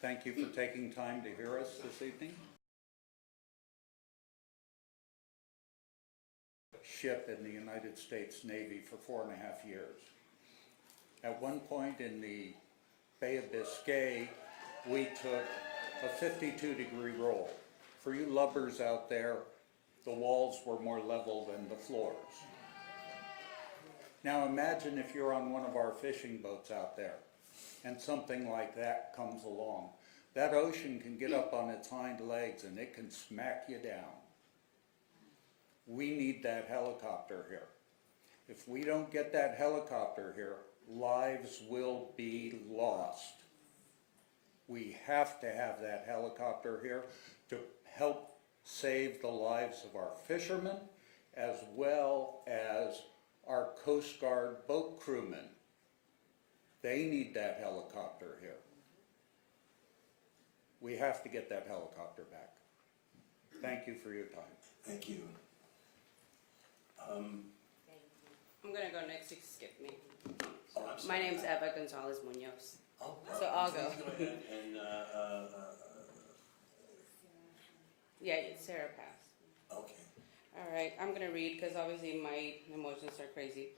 Thank you for taking time to hear us this evening. Ship in the United States Navy for 4.5 years. At one point in the Bay of Biscay, we took a 52-degree roll. For you lubbers out there, the walls were more level than the floors. Now imagine if you're on one of our fishing boats out there and something like that comes along. That ocean can get up on its hind legs and it can smack you down. We need that helicopter here. If we don't get that helicopter here, lives will be lost. We have to have that helicopter here to help save the lives of our fishermen as well as our Coast Guard boat crewmen. They need that helicopter here. We have to get that helicopter back. Thank you for your time. Thank you. I'm gonna go next. You skip me. Oh, I'm sorry. My name's Eva Gonzalez Munoz. Oh, So I'll go. please go ahead and, Yeah, Sarah passed. okay. All right, I'm gonna read because obviously my emotions are crazy.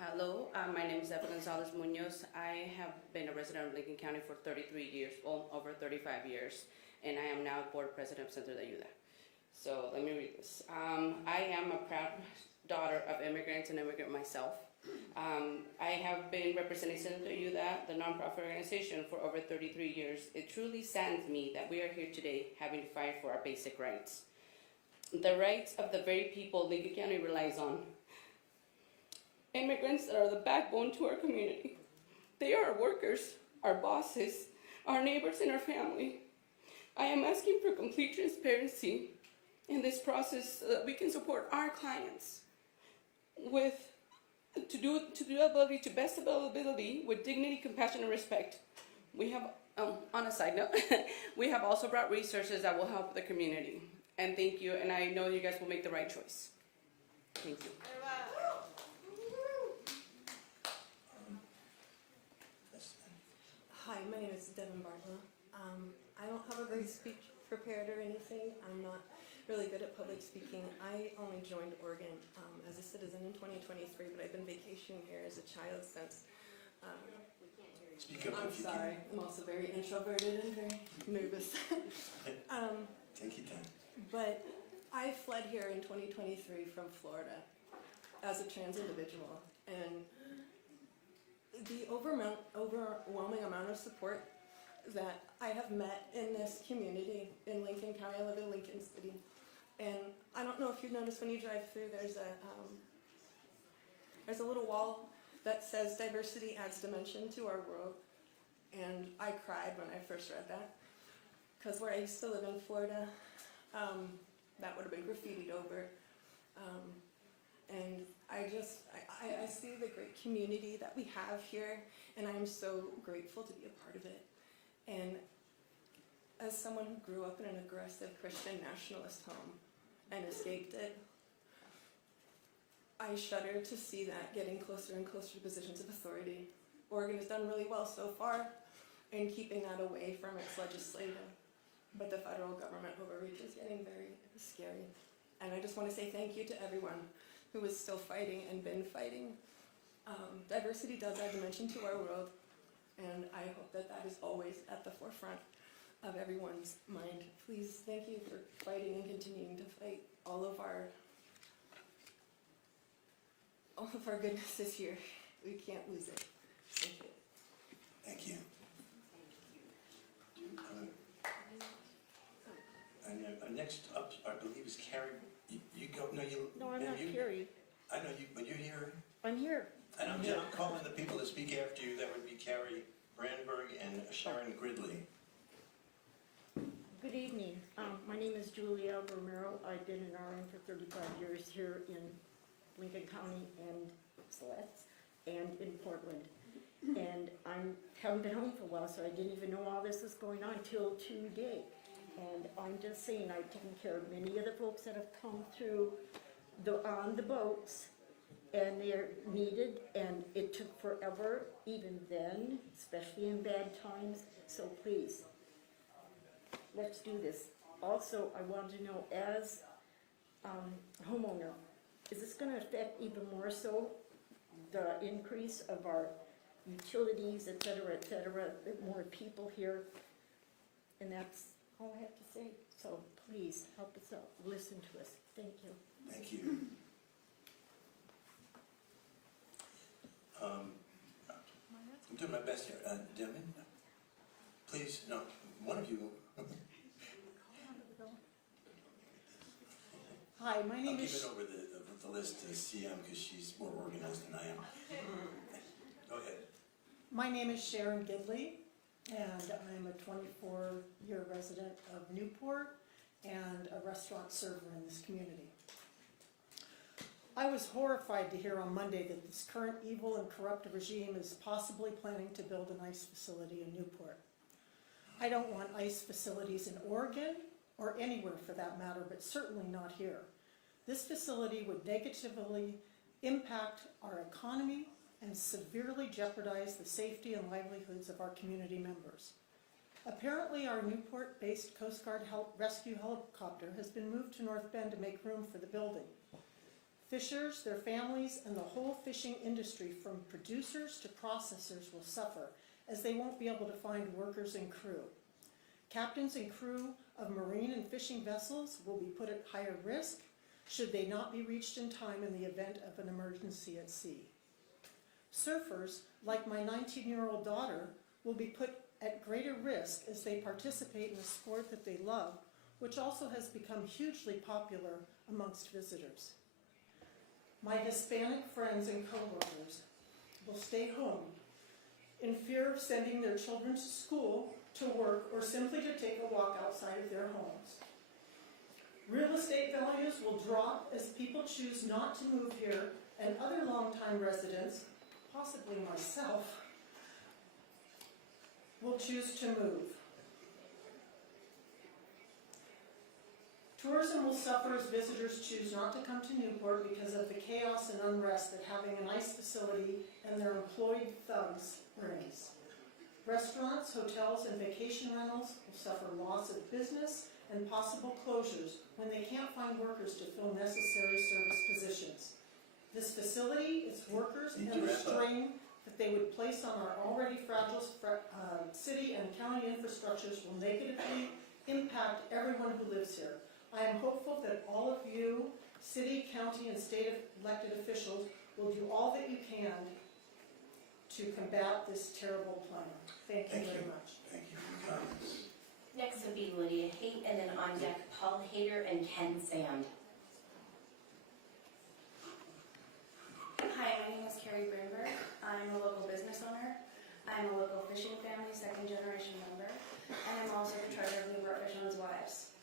Hello, my name is Eva Gonzalez Munoz. I have been a resident of Lincoln County for 33 years, well, over 35 years, and I am now board president of Centro de Ayuda. So let me read this. I am a proud daughter of immigrants and immigrant myself. I have been representing Centro de Ayuda, the nonprofit organization, for over 33 years. It truly saddens me that we are here today having to fight for our basic rights. The rights of the very people Lincoln County relies on. Immigrants are the backbone to our community. They are our workers, our bosses, our neighbors, and our family. I am asking for complete transparency in this process so that we can support our clients to do ability to best availability with dignity, compassion, and respect. We have, on a side note, we have also brought resources that will help the community. And thank you, and I know you guys will make the right choice. Thank you. Hi, my name is Devin Bartlow. I don't have a great speech prepared or anything. I'm not really good at public speaking. I only joined Oregon as a citizen in 2023, but I've been vacationing here as a child since. Speak up I'm if you sorry. I'm also very introverted and very nervous. Take your time. But I fled here in 2023 from Florida as a trans individual, and the overwhelming amount of support that I have met in this community in Lincoln County. I live in Lincoln City, and I don't know if you've noticed when you drive through, there's a little wall that says diversity adds dimension to our world, and I cried when I first read that, because where I used to live in Florida, that would have been graffitied over, and I see the great community that we have here, and I am so grateful to be a part of it. And as someone who grew up in an aggressive Christian nationalist home and escaped it, I shudder to see that getting closer and closer to positions of authority. Oregon has done really well so far in keeping that away from its legislative, but the federal government overreach is getting very scary. And I just want to say thank you to everyone who is still fighting and been fighting. Diversity does add dimension to our world, and I hope that that is always at the forefront of everyone's mind. Please, thank you for fighting and continuing to fight. All of our goodness is here. We can't lose it. Thank you. Thank you. And next up, I believe, is Carrie. You go. No, you. No, I'm not you, Carrie. I know you, but you're here. I'm here. And I'm calling the people that speak after you. That would be Carrie Brandberg and Sharon Gridley. Good evening. My name is Julia Romero. I've been an RN for 35 years here in Lincoln County and Celeste and in Portland. And I haven't been home for a while, so I didn't even know all this was going on till today. And I'm just saying, I've taken care of many of the folks that have come through on the boats, and they're needed, and it took forever even then, especially in bad times. So please, let's do this. Also, I want to know, as a homeowner, is this gonna affect even more so the increase of our utilities, et cetera, more people here? And that's all I have to say. So please, help us out, listen to us. Thank you. Thank you. I'm doing my best here. Gentlemen, please, no, one of you. Hi, my I'll name give is it over the list to CM because she's more organized than I am. Go ahead. Sharon Gidley, and I'm a 24-year resident of Newport and a restaurant server in this community. I was horrified to hear on Monday that this current evil and corrupt regime is possibly planning to build an ICE facility in Newport. I don't want ICE facilities in Oregon or anywhere for that matter, but certainly not here. This facility would negatively impact our economy and severely jeopardize the safety and livelihoods of our community members. Apparently, our Newport-based Coast Guard rescue helicopter has been moved to North Bend to make room for the building. Fishers, their families, and the whole fishing industry, from producers to processors, will suffer as they won't be able to find workers and crew. Captains and crew of marine and fishing vessels will be put at higher risk should they not be reached in time in the event of an emergency at sea. Surfers, like my 19-year-old daughter, will be put at greater risk as they participate in a sport that they love, which also has become hugely popular amongst visitors. My Hispanic friends and coworkers will stay home in fear of sending their children to school, to work, or simply to take a walk outside of their homes. Real estate values will drop as people choose not to move here, and other longtime residents, possibly myself, will choose to move. Tourism will suffer as visitors choose not to come to Newport because of the chaos and unrest that having an ICE facility and their employed thugs brings. Restaurants, hotels, and vacation rentals will suffer loss of business and possible closures when they can't find workers to fill necessary service positions. This facility, its workers, and the strain that they would place on our already fragile city and county infrastructures will negatively impact everyone who lives here. I am hopeful that all of you, city, county, and state elected officials, will do all that you can to combat this terrible plan. Thank you very much. Thank you for your comments. Next would be Lydia Haight, and then on deck, Paul Hayter and Ken Sand. Hi, my name is Carrie Greenberg. I'm a local business owner. I'm a local fishing family, second generation member, and I'm also the charter of Newport Fishermen's Wives.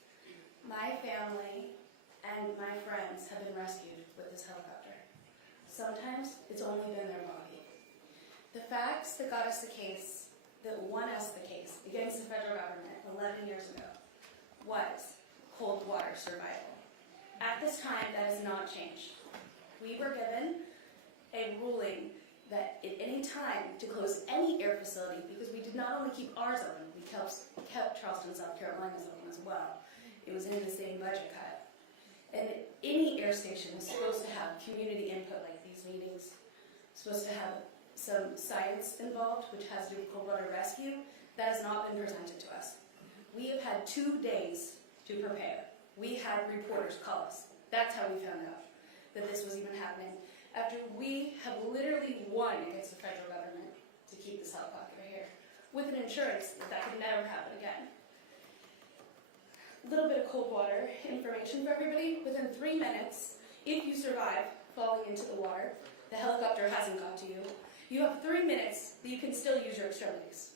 My family and my friends have been rescued with this helicopter. Sometimes it's only been their body. The facts that got us the case, that won us the case against the federal government 11 years ago, was cold water survival. At this time, that has not changed. We were given a ruling that at any time to close any air facility, because we did not only keep ours open, we kept Charleston, South Carolina's open as well. It was in the same budget cut. And any air station is supposed to have community input like these meetings, supposed to have some science involved, which has to do with cold water rescue. That has not been presented to us. We have had 2 days to prepare. We had reporters call us. That's how we found out that this was even happening. After we have literally won against the federal government to keep this helicopter here, with an insurance that could never happen again. A little bit of cold water information for everybody. Within 3 minutes, if you survive falling into the water, the helicopter hasn't got to you. You have 3 minutes that you can still use your extremities.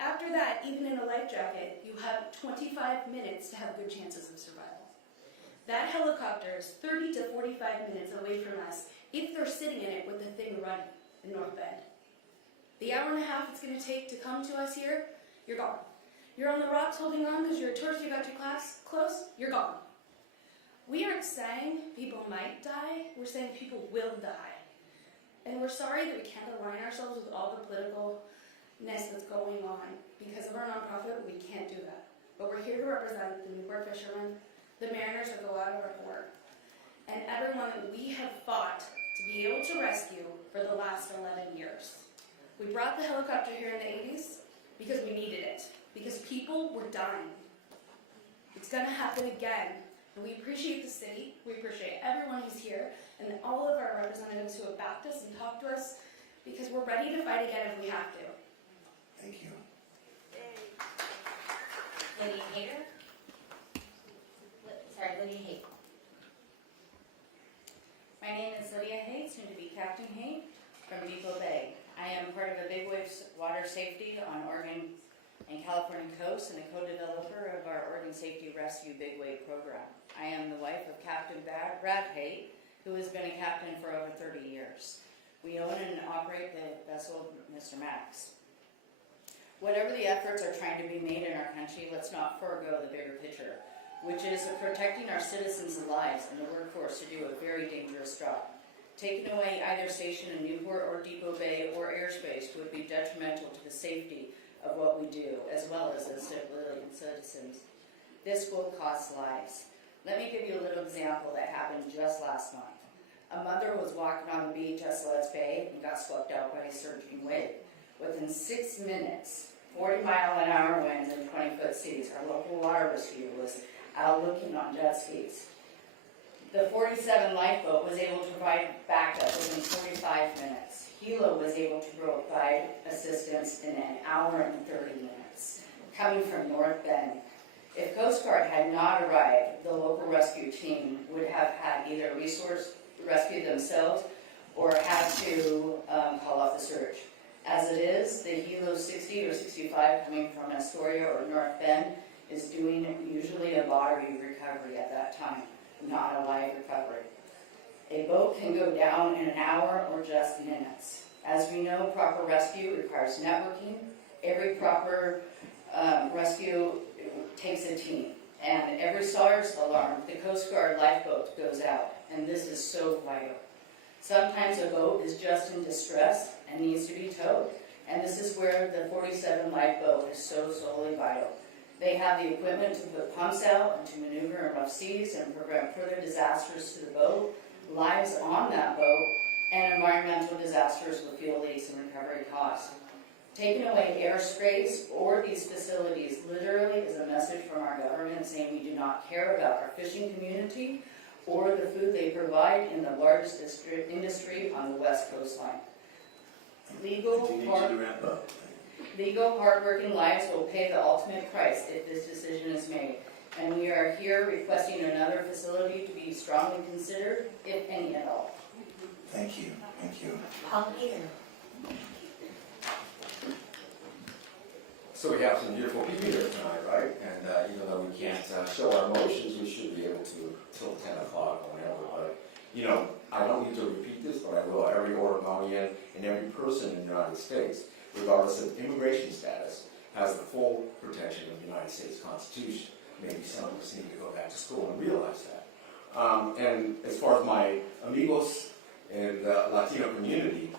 After that, even in a life jacket, you have 25 minutes to have good chances of survival. That helicopter is 30 to 45 minutes away from us if they're sitting in it with the thing running in North Bend. The hour and a half it's going to take to come to us here, you're gone. You're on the rocks holding on because you're a tourist, you got too close, you're gone. We aren't saying people might die, we're saying people will die. And we're sorry that we can't align ourselves with all the politicalness that's going on. Because of our nonprofit, we can't do that. but we're here to represent the Newport fishermen, the mariners that go out of our port, and everyone that we have fought to be able to rescue for the last 11 years. We brought the helicopter here in the 80s because we needed it, because people were dying. It's gonna happen again, and we appreciate the city, we appreciate everyone who's here, and all of our representatives who have backed us and talked to us, because we're ready to fight again if we have to. Thank you. Lydia Hager? Lydia Haight. My name is Lydia Haight, soon to be Captain Haight, from Depot Bay. I am part of a Big Wave Water Safety on Oregon and California coast and a co-developer of our Oregon Safety Rescue Big Wave program. I am the wife of Captain Brad Haight, who has been a captain for over 30 years. We own and operate the vessel Mr. Max. Whatever the efforts are trying to be made in our country, let's not forego the bigger picture, which is protecting our citizens' lives and the workforce to do a very dangerous job. Taking away either station in Newport or Depot Bay or airspace would be detrimental to the safety of what we do, as well as the civilian citizens. This will cost lives. Let me give you a little example that happened just last month. A mother was walking on the beach at Sleds Bay and got swept out by a surging wave. Within 6 minutes, 40-mile-an-hour winds and 20-foot seas, our local water rescue was out looking on jet skis. The 47 lifeboat was able to provide backup within 45 minutes. Hilo was able to provide assistance in an hour and 30 minutes, coming from North Bend. If Coast Guard had not arrived, the local rescue team would have had either resource rescue themselves or had to call off the search. As it is, the Hilo 60 or 65 coming from Astoria or North Bend is doing usually a body recovery at that time, not a live recovery. A boat can go down in an hour or just minutes. As we know, proper rescue requires networking. Every proper rescue takes a team. And every SARS alarm, the Coast Guard lifeboat goes out. And this is so vital. Sometimes a boat is just in distress and needs to be towed. And this is where the 47 lifeboat is so solely vital. They have the equipment to put pumps out and to maneuver in rough seas and prevent further disasters to the boat, lives on that boat, and environmental disasters with fuel leaks and recovery costs. Taking away airspace or these facilities literally is a message from our government saying we do not care about our fishing community or the food they provide in the largest industry on the west coastline. Legal, hardworking lives will pay the ultimate price if this decision is made. And we are here requesting another facility to be strongly considered, if any at all. Thank you. Thank you. Paul Hager. So we have some beautiful people here tonight, right? And even though we can't show our emotions, we should be able to till 10 o'clock or whenever. But, you know, I don't need to repeat this, but I will. Every Oregonian and every person in the United States, regardless of immigration status, has the full protection of the United States Constitution. Maybe some of us need to go back to school and realize that. And as far as my amigos in the Latino community,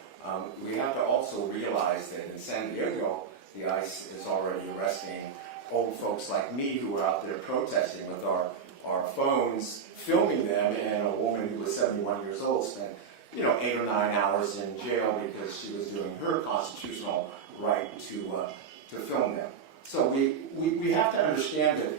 we have to also realize that in San Diego, the ICE is already arresting old folks like me who were out there protesting with our phones, filming them, and a woman who was 71 years old spent 8 or 9 hours in jail because she was doing her constitutional right to film them. So we have to understand that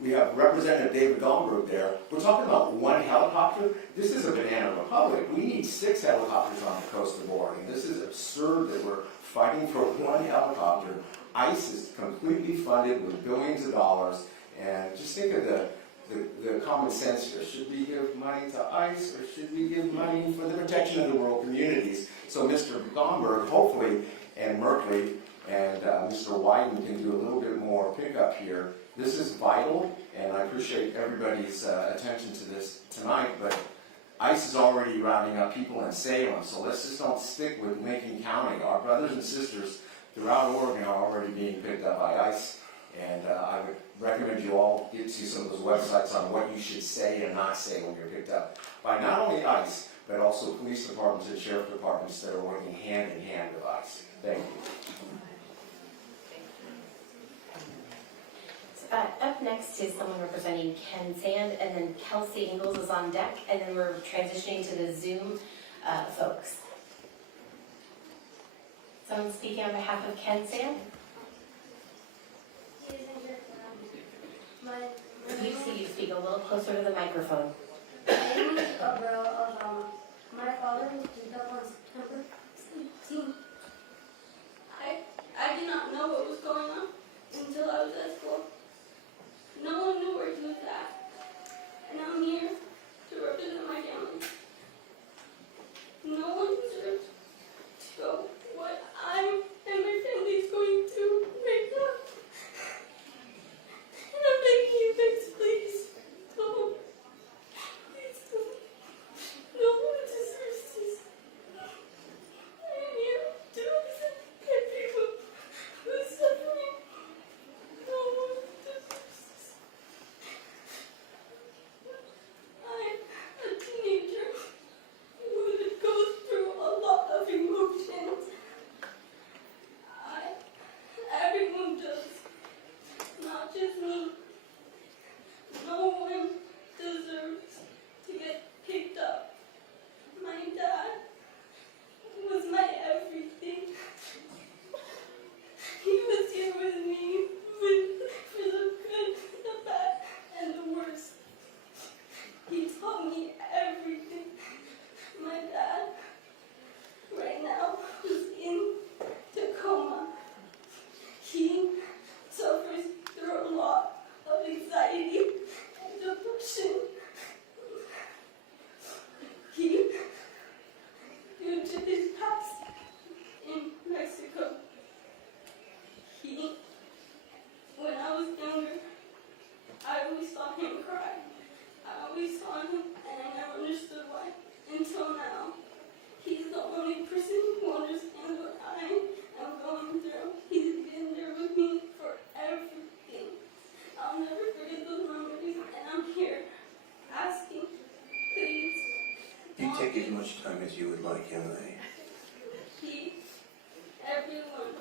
we have Representative David Goldberg there. We're talking about one helicopter. This is a banana republic. We need 6 helicopters on the coast of Oregon. This is absurd that we're fighting for one helicopter. ICE is completely funded with billions of dollars. And just think of the common sense here. Should we give money to ICE or should we give money for the protection of the rural communities? So Mr. Goldberg, hopefully, and Merkley, and Mr. Wyden can do a little bit more pickup here. This is vital, and I appreciate everybody's attention to this tonight, but ICE is already rounding up people in Salem, so let's just don't stick with Lincoln County. Our brothers and sisters throughout Oregon are already being picked up by ICE, and I would recommend you all get to some of those websites on what you should say and not say when you're picked up by not only ICE, but also police departments and sheriff departments that are working hand in hand with ICE. Thank you. Up next is someone representing Ken Sand, and then Kelsey Ingalls is on deck, and then we're transitioning to the Zoom folks. Someone speaking on behalf of Ken Sand? You speak a little closer to the microphone. My name is Gabriel Obama. My father was picked up on September 17th. I did not know what was going on until I was at school. No one knew where he was at. And I'm here to represent my family. No one deserves to go what I'm and my family is going through right now. And I'm begging you guys, please, go. Please go. No one deserves this. I am here to represent everyone who is suffering. No one deserves this. I'm a teenager who goes through a lot of emotions. Everyone does, not just me. No one deserves to get picked up. My dad was my everything. He was here with me for the good, the bad, and the worst. He taught me everything. My dad, right now, is in Tacoma. He suffers through a lot of anxiety and depression. He, due to his past in Mexico, when I was younger, I always saw him cry. I always saw him and I never understood why. Until now, he's the only person who understands what I am going through. He's been there with me for everything. I'll never forget those memories, and I'm here asking, please. You take as much time as you would like, Emily. Everyone.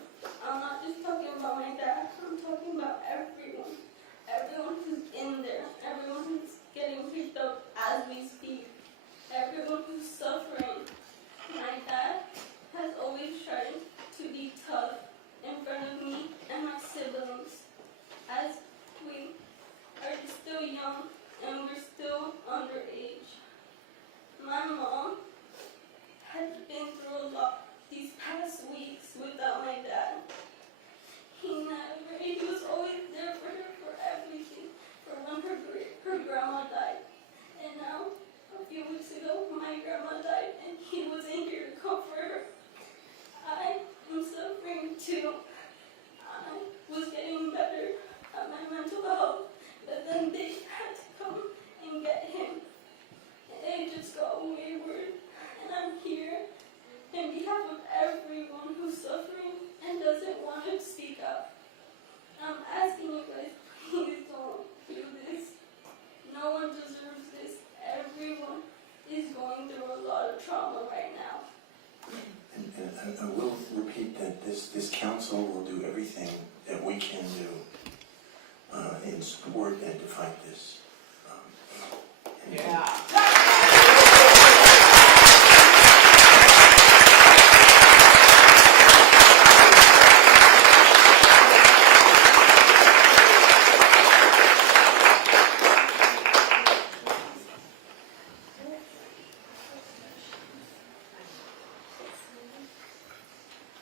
I'm not just talking about my dad. I'm talking about everyone. Everyone who's in there. Everyone who's getting picked up as we speak. Everyone who's suffering. My dad has always tried to be tough in front of me and my siblings, as we are still young and we're still underage. My mom has been through a lot these past weeks without my dad. He was always there for her for everything, for when her grandma died. And now, a few weeks ago, my grandma died and he wasn't here to comfort her. I am suffering too. I was getting better at my mental health, but then they had to come and get him. And it just got wayward. And I'm here on behalf of everyone who's suffering and doesn't want to speak up. I'm asking you guys, please don't do this. No one deserves this. Everyone is going through a lot of trauma right now. And I will repeat that this council will do everything that we can do in support and to fight this.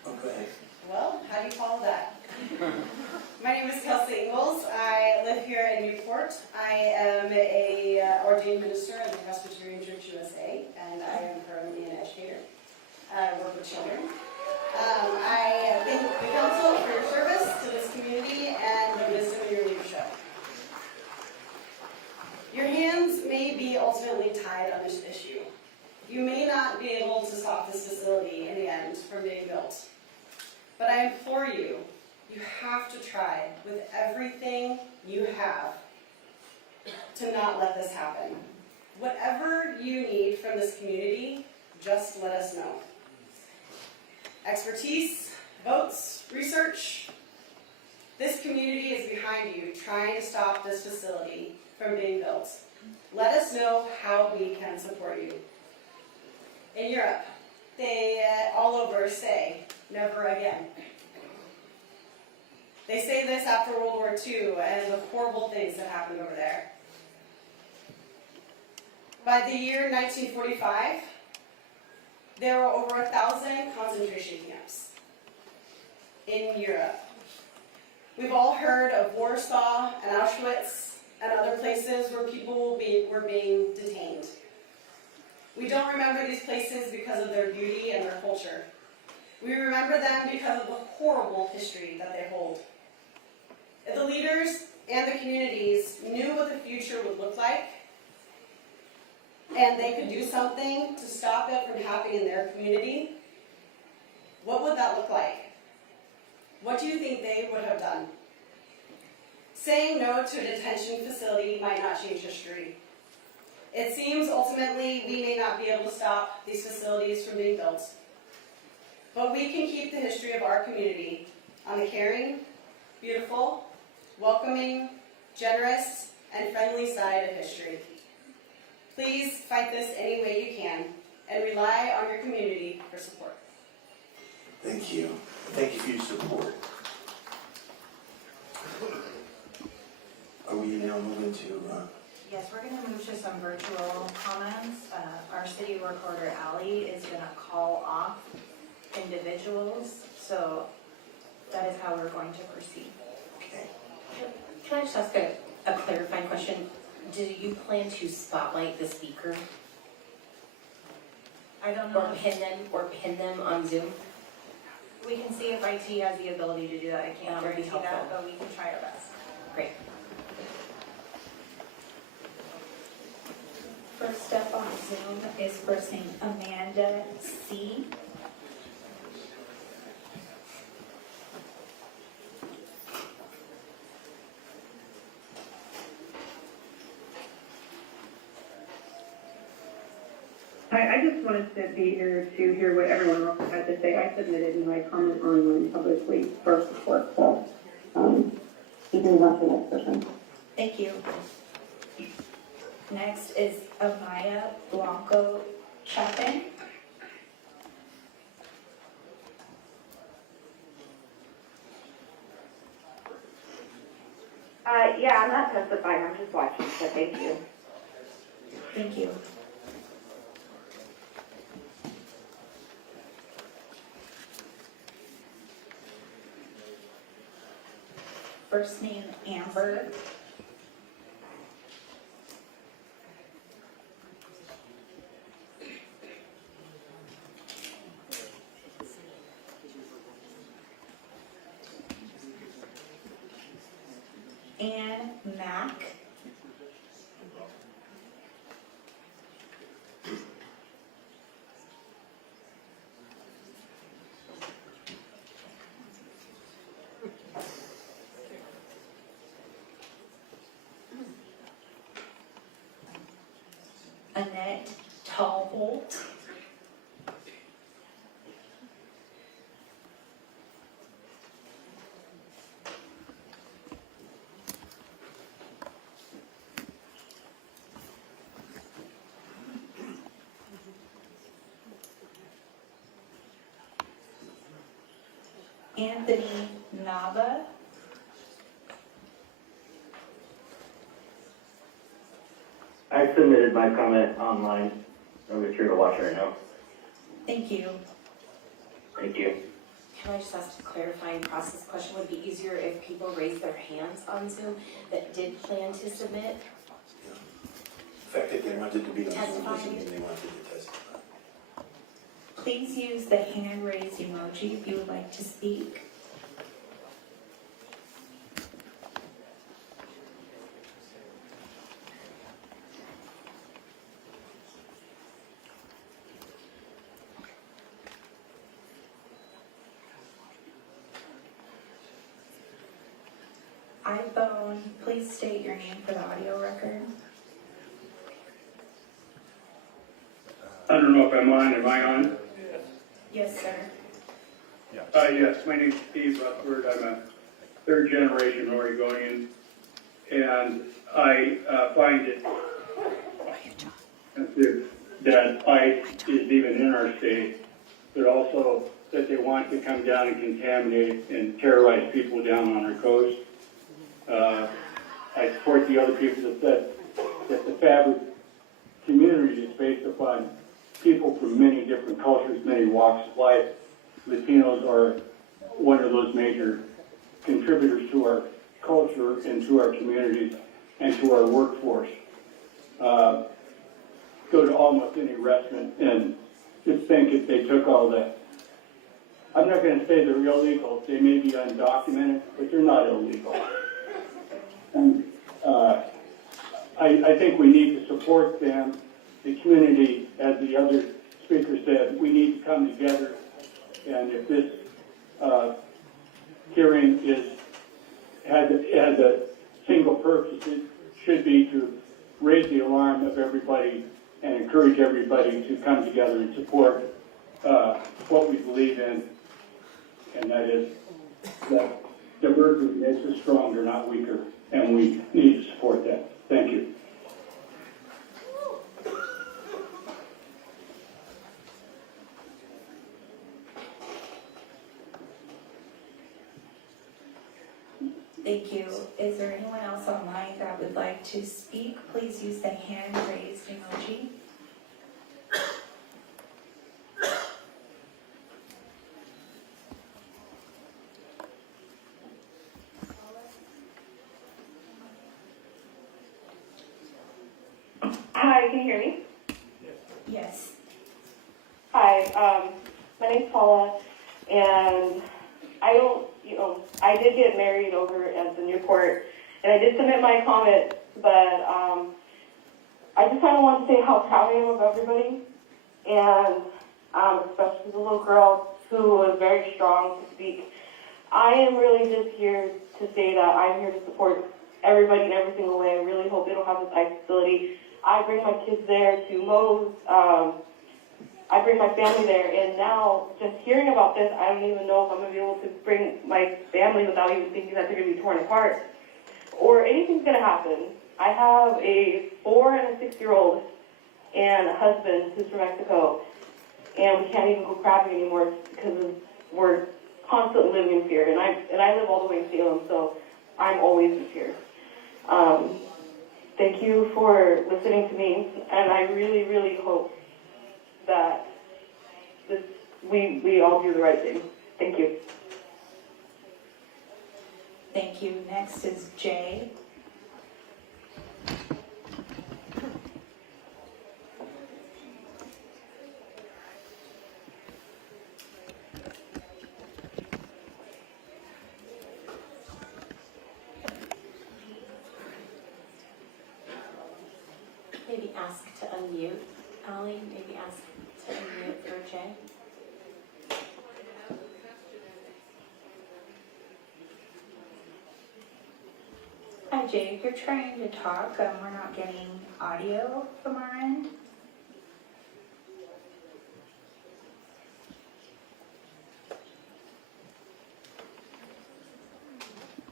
Okay. Well, how do you follow that? My name is Kelsey Ingalls. I live here in Newport. I am a ordained minister in the Presbyterian Church USA, and I am currently an educator. I work with children. I thank the council for your service to this community and the wisdom of your leadership. Your hands may be ultimately tied on this issue. You may not be able to stop this facility in the end from being built. But I implore you, you have to try with everything you have to not let this happen. Whatever you need from this community, just let us know. Expertise, votes, research. This community is behind behind you trying to stop this facility from being built. Let us know how we can support you. In Europe, they all over say, never again. They say this after World War II and the horrible things that happened over there. By the year 1945, there were over 1,000 concentration camps in Europe. We've all heard of Warsaw and Auschwitz and other places where people were being detained. We don't remember these places because of their beauty and their culture. We remember them because of the horrible history that they hold. If the leaders and the communities knew what the future would look like, and they could do something to stop it from happening in their community, what would that look like? What do you think they would have done? Saying no to a detention facility might not change history. It seems ultimately we may not be able to stop these facilities from being built, but we can keep the history of our community on the caring, beautiful, welcoming, generous, and friendly side of history. Please fight this any way you can and rely on your community for support. Thank you. Thank you for your support. Are we now moving to, Yes, we're going to move to some virtual comments. Our city recorder, Ally, is going to call off individuals, so that is how we're going to proceed. okay. Can I just ask a clarifying question? Do you plan to spotlight the speaker I don't or know if pin them on Zoom? we can see if IT has the ability to do that. I can't That would be guarantee that, helpful. but we can try our best. Great. First up on Zoom is person Amanda C. Hi, I just wanted to be here to hear what everyone else had to say. I submitted my comment online publicly for support, so you can move on to the next person. Thank you. Next is Amaya Blanco Chapin. Yeah, I'm not testifying, I'm just watching, so thank you. Thank you. First name Amber. Ann Mack. Annette Tallbolt. Anthony Nava. I submitted my comment online. I'm just here to watch right now. Thank you. Thank you. Can I just ask a clarifying process question? Would it be easier if people raised their hands on Zoom that did plan to submit? The fact that they wanted to be on Zoom Testify. doesn't mean they wanted to testify. Please use the hand raise emoji if you would like to speak. iPhone, please state your name for the audio record. I don't know if I'm on. Am I on? Yes, sir. Yes, my name's Steve Rutherford. I'm a third generation Oregonian, and I find it offensive that ICE is even in our state, but also that they want to come down and contaminate and terrorize people down on our coast. I support the other people that said that the fabric community is based upon people from many different cultures, many walks of life. Latinos are one of those major contributors to our culture and to our communities and to our workforce. Go to almost any restaurant and just think if they took all that. I'm not going to say they're illegal. They may be undocumented, but they're not illegal. And I think we need to support them. The community, as the other speaker said, we need to come together. And if this hearing has a single purpose, it should be to raise the alarm of everybody and encourage everybody to come together and support what we believe in, and that is that diversity makes us stronger, not weaker, and we need to support that. Thank you. Thank you. Is there anyone else online that would like to speak? Please use the hand raised emoji. Hi, can you hear me? Yes. Hi, my name's Paula, and I did get married over at the Newport, and I did submit my comment, but I just kind of want to say how proud I am of everybody, and especially the little girl who was very strong to speak. I am really just here to say that I'm here to support everybody in every single way. I really hope they don't have this ICE facility. I bring my kids there to Moe's. I bring my family there, and now just hearing about this, I don't even know if I'm going to be able to bring my family without even thinking that they're going to be torn apart or anything's going to happen. I have a 4- and a 6-year-old and a husband who's from Mexico, and we can't even go crabbing anymore because we're constantly living in fear. And I live all the way in Salem, so I'm always in fear. Thank you for listening to me, and I really, really hope that we all do the right thing. Thank you. Thank you. Next is Jay. Maybe ask to unmute. Allie, maybe ask to unmute for Jay. Hi Jay, if you're trying to talk, we're not getting audio from our end.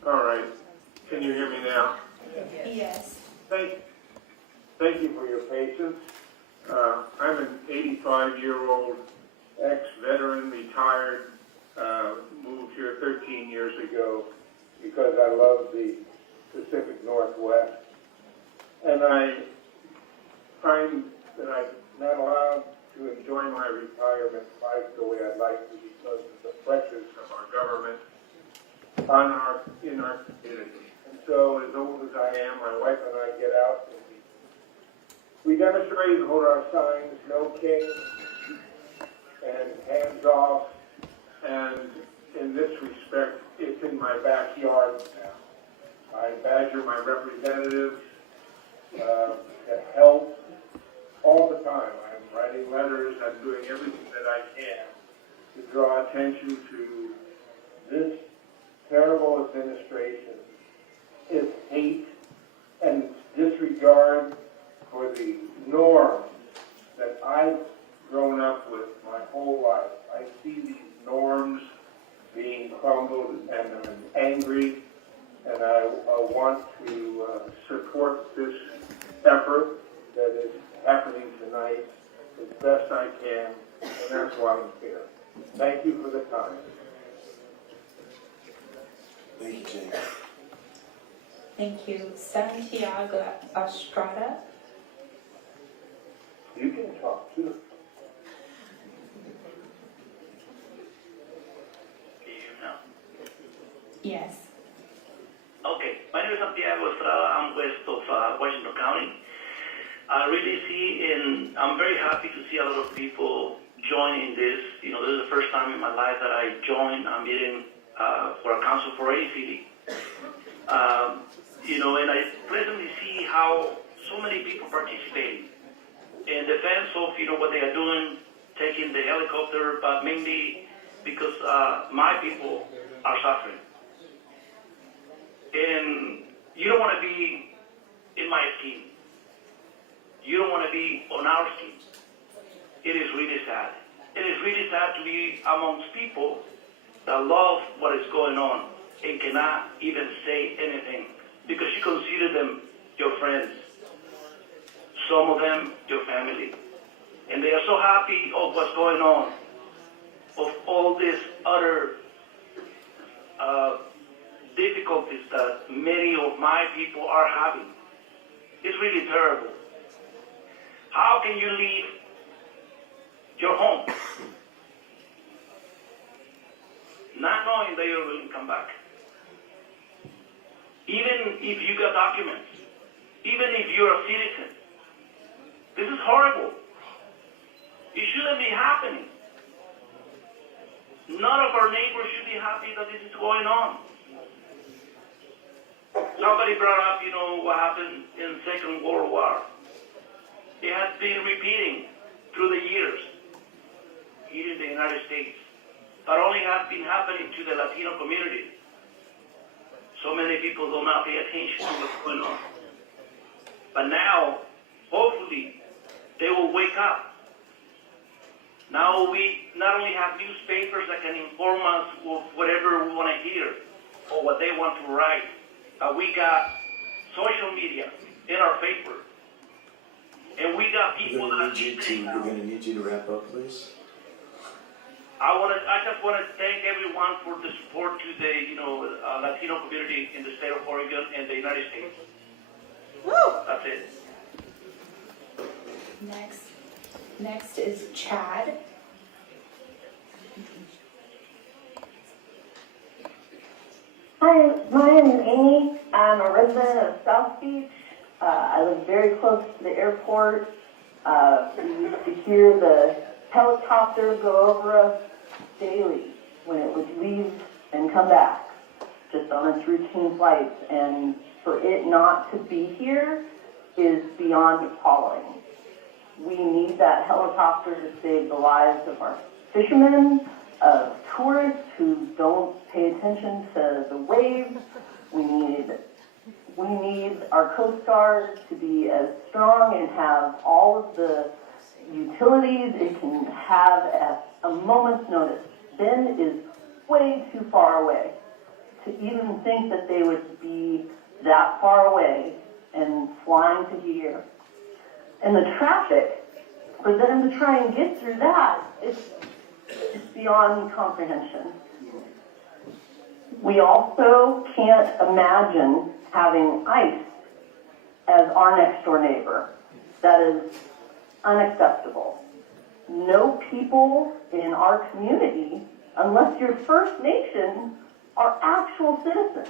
All right. Can you hear me now? Yes. Thank you for your patience. I'm an 85-year-old ex-veteran, retired, moved here 13 years ago because I love the Pacific Northwest. And I find that I'm not allowed to enjoy my retirement life the way I'd like to because of the pressures of our government in our community. And so, as old as I am, my wife and I get out and we demonstrate and hold our signs, no king and hands off. And in this respect, it's in my backyard now. I badger my representatives to help all the time. I'm writing letters, I'm doing everything that I can to draw attention to this terrible administration, its hate and disregard for the norms that I've grown up with my whole life. I see these norms being crumbled and I'm angry want to support this effort that is happening tonight as best I can, and that's why I'm here. Thank you for the time. Thank you, Jay. Thank you. Santiago Estrada. You can talk too. Yes. Okay, my name is Santiago Estrada. I'm west of Washington County. I really see, and I'm very happy to see a lot of people joining this. You know, this is the first time in my life that I joined a meeting for a council for any city. You know, and I pleasantly see how so many people participating in defense of, you know, what they are doing, taking the helicopter, but mainly because my people are suffering. And you don't want to be in my skin. You don't want to be on our skin. It is really sad. It is really sad to be amongst people that love what is going on and cannot even say anything because you consider them your friends. Some of them your family. And they are so happy of what's going on, of all this other difficulties that many of my people are having. It's really terrible. How can you leave your home not knowing that you're going to come back? Even if you got documents, even if you're a citizen, this is horrible. It shouldn't be happening. None of our neighbors should be happy that this is going on. Somebody brought up, you know, what happened in the Second World War. It has been repeating through the years here in the United States, but only has been happening to the Latino community. So many people do not pay attention to what's going on. But now, hopefully, they will wake up. Now we not only have newspapers that can inform us of whatever we want to hear or what they want to write, but we got social media in our paper. And we got people that are listening now. We're going to need you to wrap up, please. I just want to thank everyone for the support to the, you know, Latino community in the state of Oregon and the United States. Woo! That's it. Next is Chad. Hi, my name is Amy. I'm a resident of South Beach. I live very close to the airport. We used to hear the helicopter go over us daily when it would leave and come back, just on its routine flights. And for it not to be here is beyond appalling. We need that helicopter to save the lives of our fishermen, of tourists who don't pay attention to the waves. We need our Coast Guard to be as strong and have all of the utilities it can have at a moment's notice. Ben is way too far away to even think that they would be that far away and flying to here. And the traffic, for them to try and get through that, it's beyond comprehension. We also can't imagine having ICE as our next door neighbor. That is unacceptable. No people in our community, unless you're First Nation, are actual citizens.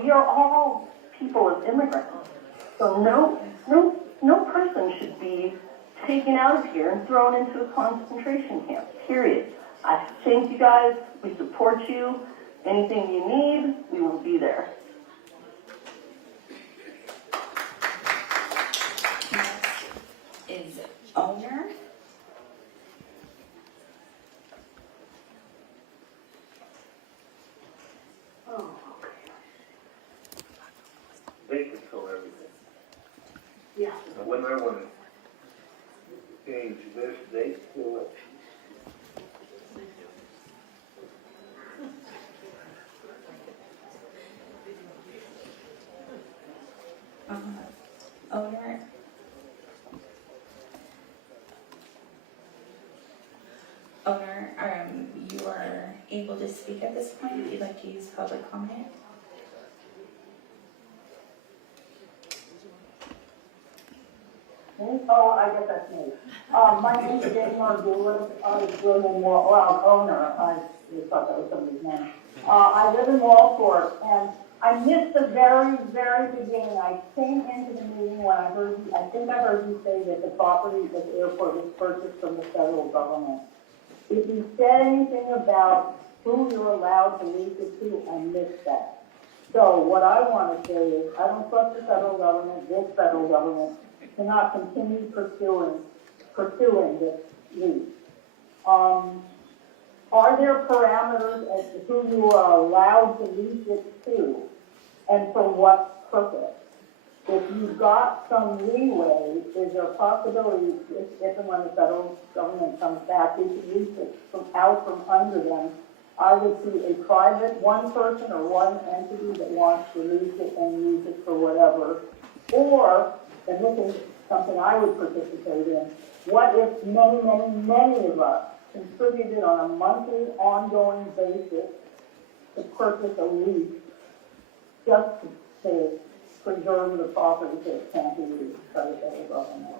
We are all people of immigrants. So no person should be taken out of here and thrown into a concentration camp, period. I thank you guys. We support you. Anything you need, we will be there. Is owner. Oh, they control everything. Yeah. And when I want to change this, they do it. Owner? Owner, you are able to speak at this point if you'd like to use public comment. Oh, I guess that's me. My name is Dana Doolittle. I live in owner. I just thought that was somebody's name. I live in Walport, and I missed the very, very beginning. I came into the meeting when I heard you, I think I heard you say that the property at the airport was purchased from the federal government. If you said anything about who you're allowed to lease it to, I missed that. So what I want to say is, I don't trust the federal government, this federal government, to not continue pursuing this lease. Are there parameters as to who you are allowed to lease it to, and for what purpose? If you've got some leeway, is there a possibility, if and when the federal government comes back, we could lease it out from under them, either to a private, one person or one entity that wants to lease it and use it for whatever, or, and this is something I would participate in, what if many, many, many of us contributed on a monthly, ongoing basis to purchase a lease just to preserve the property so it can't be used by the federal government?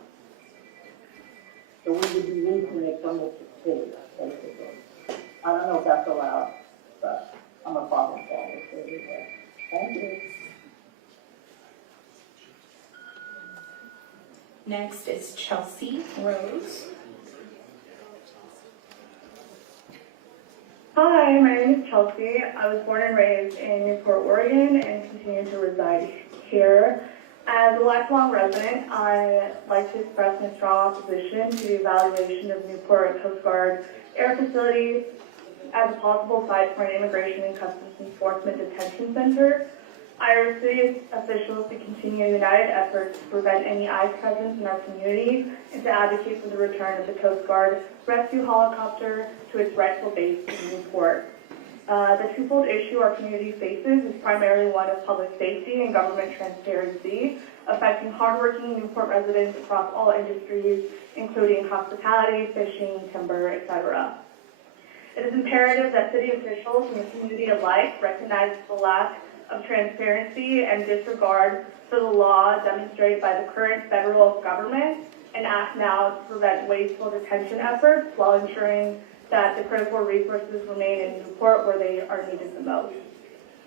So we would be leasing it from the city, basically. I don't know if that's allowed, but I'm a problem solver, so anyway. Thank you. Next is Chelsea Rose. Hi, my name is Chelsea. I was born and raised in Newport, Oregon, and continue to reside here. As a lifelong resident, I like to express my strong opposition to the evaluation of Newport Coast Guard air facilities as a possible site for an immigration and customs enforcement detention center. I urge city officials to continue united efforts to prevent any ICE presence in our community and to advocate for the return of the Coast Guard rescue helicopter to its rightful base in Newport. The twofold issue our community faces is primarily one of public safety and government transparency, affecting hardworking Newport residents across all industries, including hospitality, fishing, timber, etc. It is imperative that city officials and the community alike recognize the lack of transparency and disregard for the law demonstrated by the current federal government and act now to prevent wasteful detention efforts while ensuring that the critical resources remain in Newport where they are needed the most.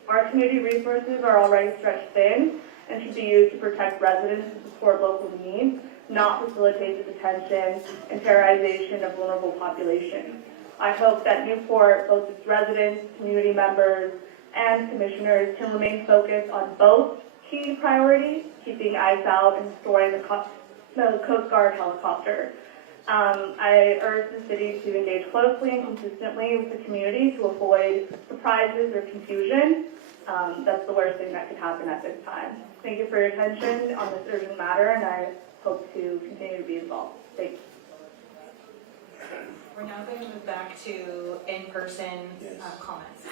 Our community resources are already stretched thin and should be used to protect residents and support local needs, not facilitate the detention and terrorization of vulnerable populations. I hope that Newport, both its residents, community members, and commissioners can remain focused on both key priorities, keeping ICE out and storing the Coast Guard helicopter. I urge the city to engage closely and consistently with the community to avoid surprises or confusion. That's the worst thing that could happen at this time. Thank you for your attention on this urgent matter, and I hope to continue to be involved. Thanks. We're now going to move back to in-person comments.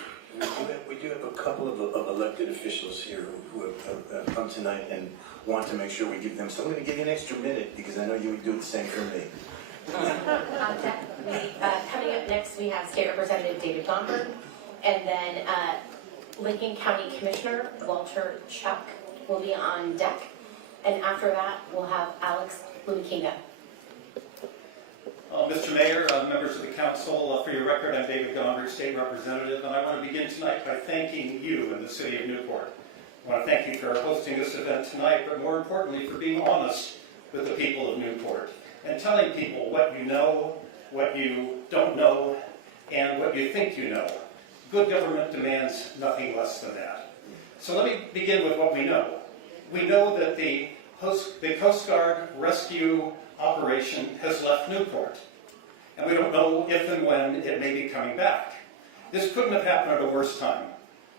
We do have a couple of elected officials here who have come tonight and want to make sure we give them, so I'm going to give you an extra minute because I know you would do the same for me. Coming up next, we have State Representative David Gomberg, and then Lincoln County Commissioner Walter Chuck will be on deck, and after that, we'll have Alex Lumakinga. Mr. Mayor, members of the council, for your record, I'm David Gomberg, State Representative, and I want to begin tonight by thanking you and the City of Newport. I want to thank you for hosting this event tonight, but more importantly, for being honest with the people of Newport and telling people what you know, what you don't know, and what you think you know. Good government demands nothing less than that. So let me begin with what we know. We know that the Coast Guard rescue operation has left Newport, and we don't know if and when it may be coming back. This couldn't have happened at a worse time.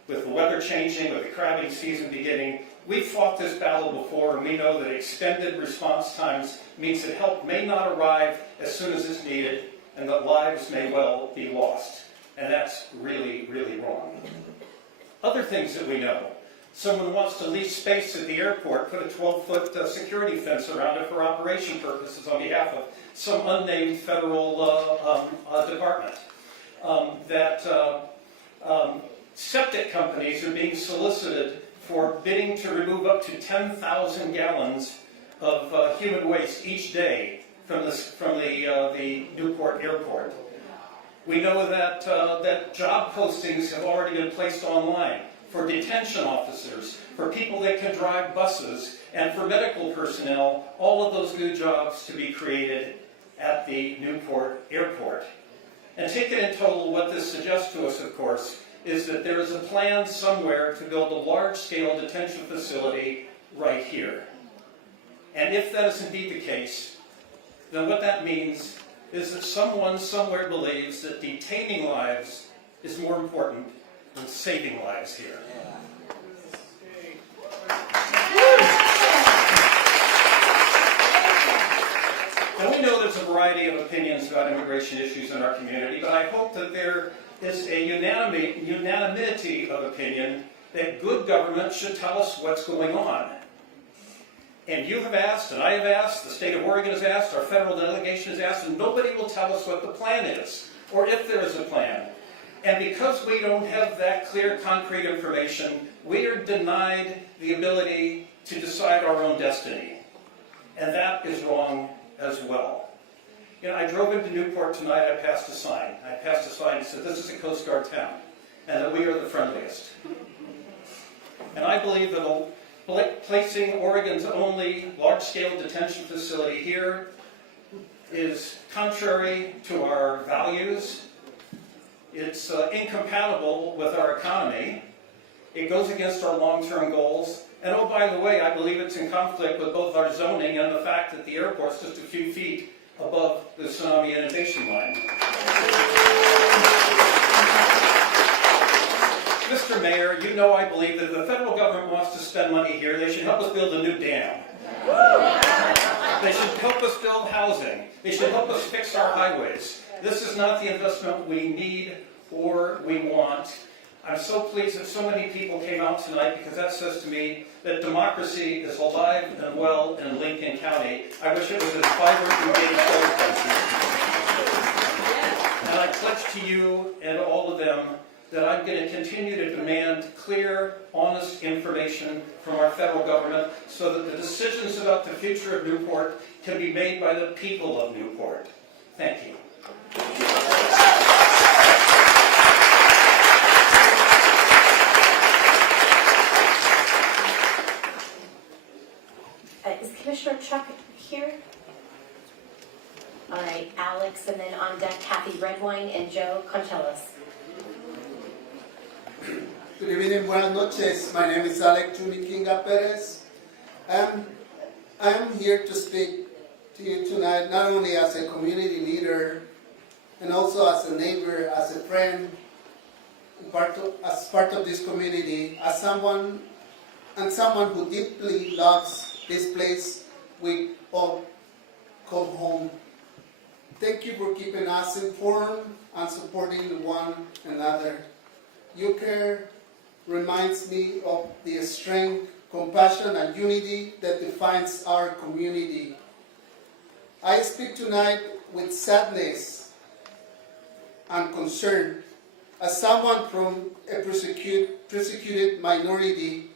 With the weather changing, with the crabbing season beginning, we've fought this battle before, and we know that extended response times means that help may not arrive as soon as it's needed, and that lives may well be lost. And that's really, really wrong. Other things that we know. Someone wants to lease space at the airport, put a 12-foot security fence around it for operation purposes on behalf of some unnamed federal department. Septic companies are being solicited for bidding to remove up to 10,000 gallons of human waste each day from the Newport airport. We know that job postings have already been placed online for detention officers, for people that can drive buses, and for medical personnel, all of those new jobs to be created at the Newport airport. And taken in total, what this suggests to us, of course, is that there is a plan somewhere to build a large-scale detention facility right here. And if that is indeed the case, then what that means is that someone somewhere believes that detaining lives is more important than saving lives here. Now, we know there's a variety of opinions about immigration issues in our community, but I hope that there is a unanimity of opinion that good government should tell us what's going on. And you have asked, and I have asked, the state of Oregon has asked, our federal delegation has asked, and nobody will tell us what the plan is, or if there is a plan. And because we don't have that clear, concrete information, we are denied the ability to decide our own destiny. And that is wrong as well. You know, I drove into Newport tonight, I passed a sign. I passed a sign that said, this is a Coast Guard town, and that we are the friendliest. And I believe that placing Oregon's only large-scale detention facility here is contrary to our values. It's incompatible with our economy. It goes against our long-term goals. And oh, by the way, I believe it's in conflict with both our zoning and the fact that the airport's just a few feet above the tsunami inundation line. Mr. Mayor, you know I believe that if the federal government wants to spend money here, they should help us build a new dam. They should help us build housing. They should help us fix our highways. This is not the investment we need or we want. I'm so pleased that so many people came out tonight because that says to me that democracy is alive and well in Lincoln County. I wish it was as vibrant and engaged as And I pledge to you and all of them that I'm going to continue to demand clear, honest information from our federal government so that the decisions about the future of Newport can be made by the people of Newport. Thank you. Is Commissioner Chuck here? All right, Alex, and then on deck, Kathy Redwine and Joe Conchelos. Good evening, buenas noches. My name is Alex Chunikinga Perez. I'm here to speak to you tonight, not only as a community leader, and also as a neighbor, as a friend, as part of this community, as someone who deeply loves this place we all call home. Thank you for keeping us informed and supporting one another. Your care reminds me of the strength, compassion, and unity that defines our community. I speak tonight with sadness and concern. As someone from a persecuted minority,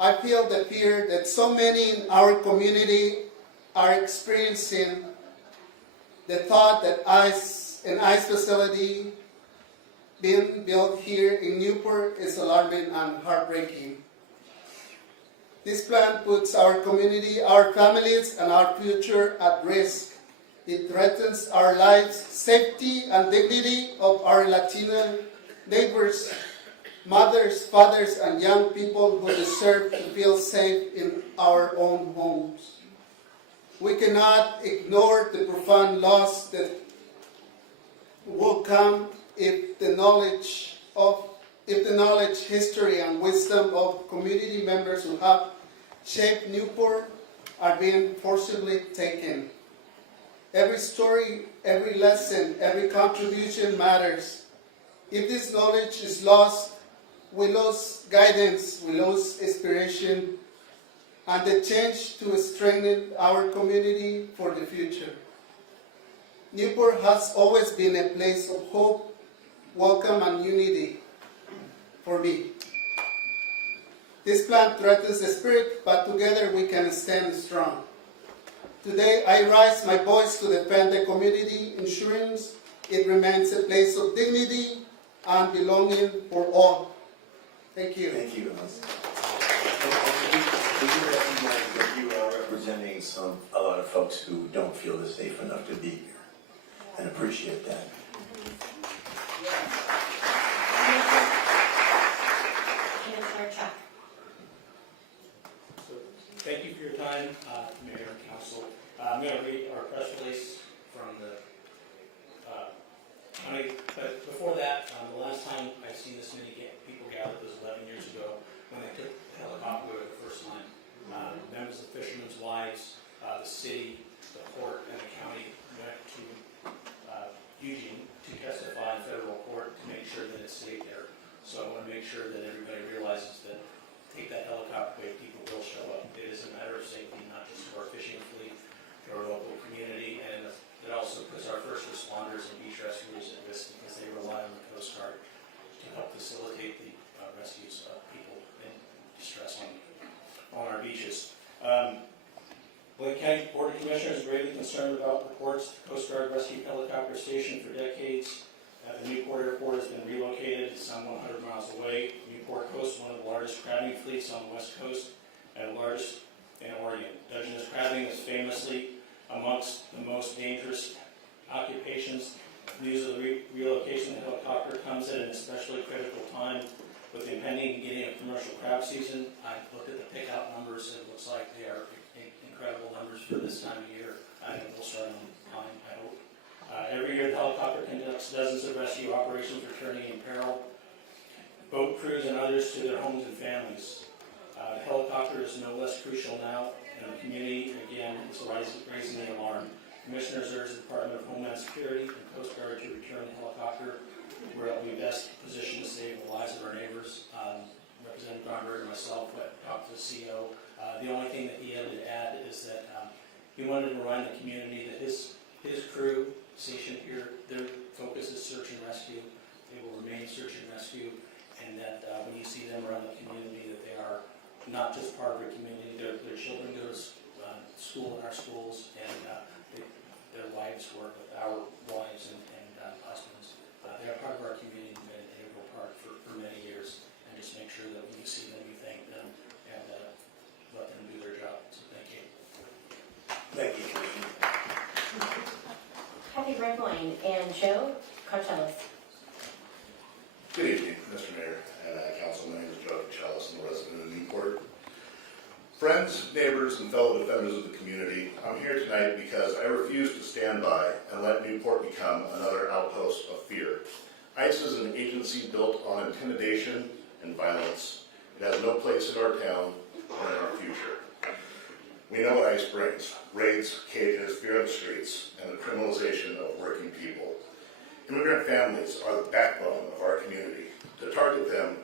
I feel the fear that so many in our community are experiencing. The thought that an ICE facility being built here in Newport is alarming and heartbreaking. This plan puts our community, our families, and our future at risk. It threatens our lives, safety, and dignity of our Latino neighbors, mothers, fathers, and young people who deserve to feel safe in our own homes. We cannot ignore the profound loss that will come if the knowledge, history, and wisdom of community members who have shaped Newport are being forcibly taken. Every story, every lesson, every contribution matters. If this knowledge is lost, we lost guidance, we lost inspiration, and the change to strengthen our community for the future. Newport has always been a place of hope, welcome, and unity for me. This plan threatens the spirit, but together we can stand strong. Today, I raise my voice to defend the community, ensuring it remains a place of dignity and belonging for all. Thank you. Thank you. We recognize that you are representing a lot of folks who don't feel safe enough to be here, and appreciate that. Councilor Chuck. Thank you for your time, Mayor and Council. I'm going to read our press release from the county, but before that, the last time I've seen this many people gathered was 11 years ago when they took the helicopter the first time. Members of Fishermen's Wives, the city, the port, and the county went to Eugene to testify in federal court to make sure that it's safe there. So I want to make sure that everybody realizes that take that helicopter away, people will show up. It is a matter of safety, not just for our fishing fleet, for our local community, and it also puts our first responders and beach rescuers at risk because they rely on the Coast Guard to help facilitate the rescues of people in distress on our beaches. Lake County Board of Commissioners is greatly concerned about reports the Coast Guard rescue helicopter station for decades at the Newport Airport has been relocated some 100 miles away. Newport hosts one of the largest crabbing fleets on the West Coast and the largest in Oregon. Dungeness crabbing is famously amongst the most dangerous occupations. News of the relocation of the helicopter comes at an especially critical time with the impending beginning of commercial crab season. I looked at the pickout numbers and it looks like they are incredible numbers for this time of year. I think we'll start on time, I hope. Every year the helicopter conducts dozens of rescue operations returning in peril, boat crews and others to their homes and families. The helicopter is no less crucial now, and the community, again, is raising the alarm. Commissioners urge the Department of Homeland Security and Coast Guard to return the helicopter where it will be best positioned to save the lives of our neighbors. Representative Garnberg and myself talked to the CO. The only thing that he had to add is that he wanted to remind the community that his crew stationed here, their focus is search and rescue. They will remain search and rescue, and that when you see them around the community, that they are not just part of our community. Their children go to school in our schools, and their wives work with our wives and husbands. They are part of our community and been an integral part for many years. And just make sure that when you see them, you thank them and let them do their job. So thank you. Thank you. Kathy Redwine and Joe Cartelis. Good evening, Mr. Mayor and Council. My name is Joe Cartelis. I'm a resident of Newport. Friends, neighbors, and fellow defenders of the community, I'm here tonight because I refuse to stand by and let Newport become another outpost of fear. ICE is an agency built on intimidation and violence. It has no place in our town or in our future. We know what ICE brings: raids, cages, fear in the streets, and the criminalization of working people. Immigrant families are the backbone of our community. To target them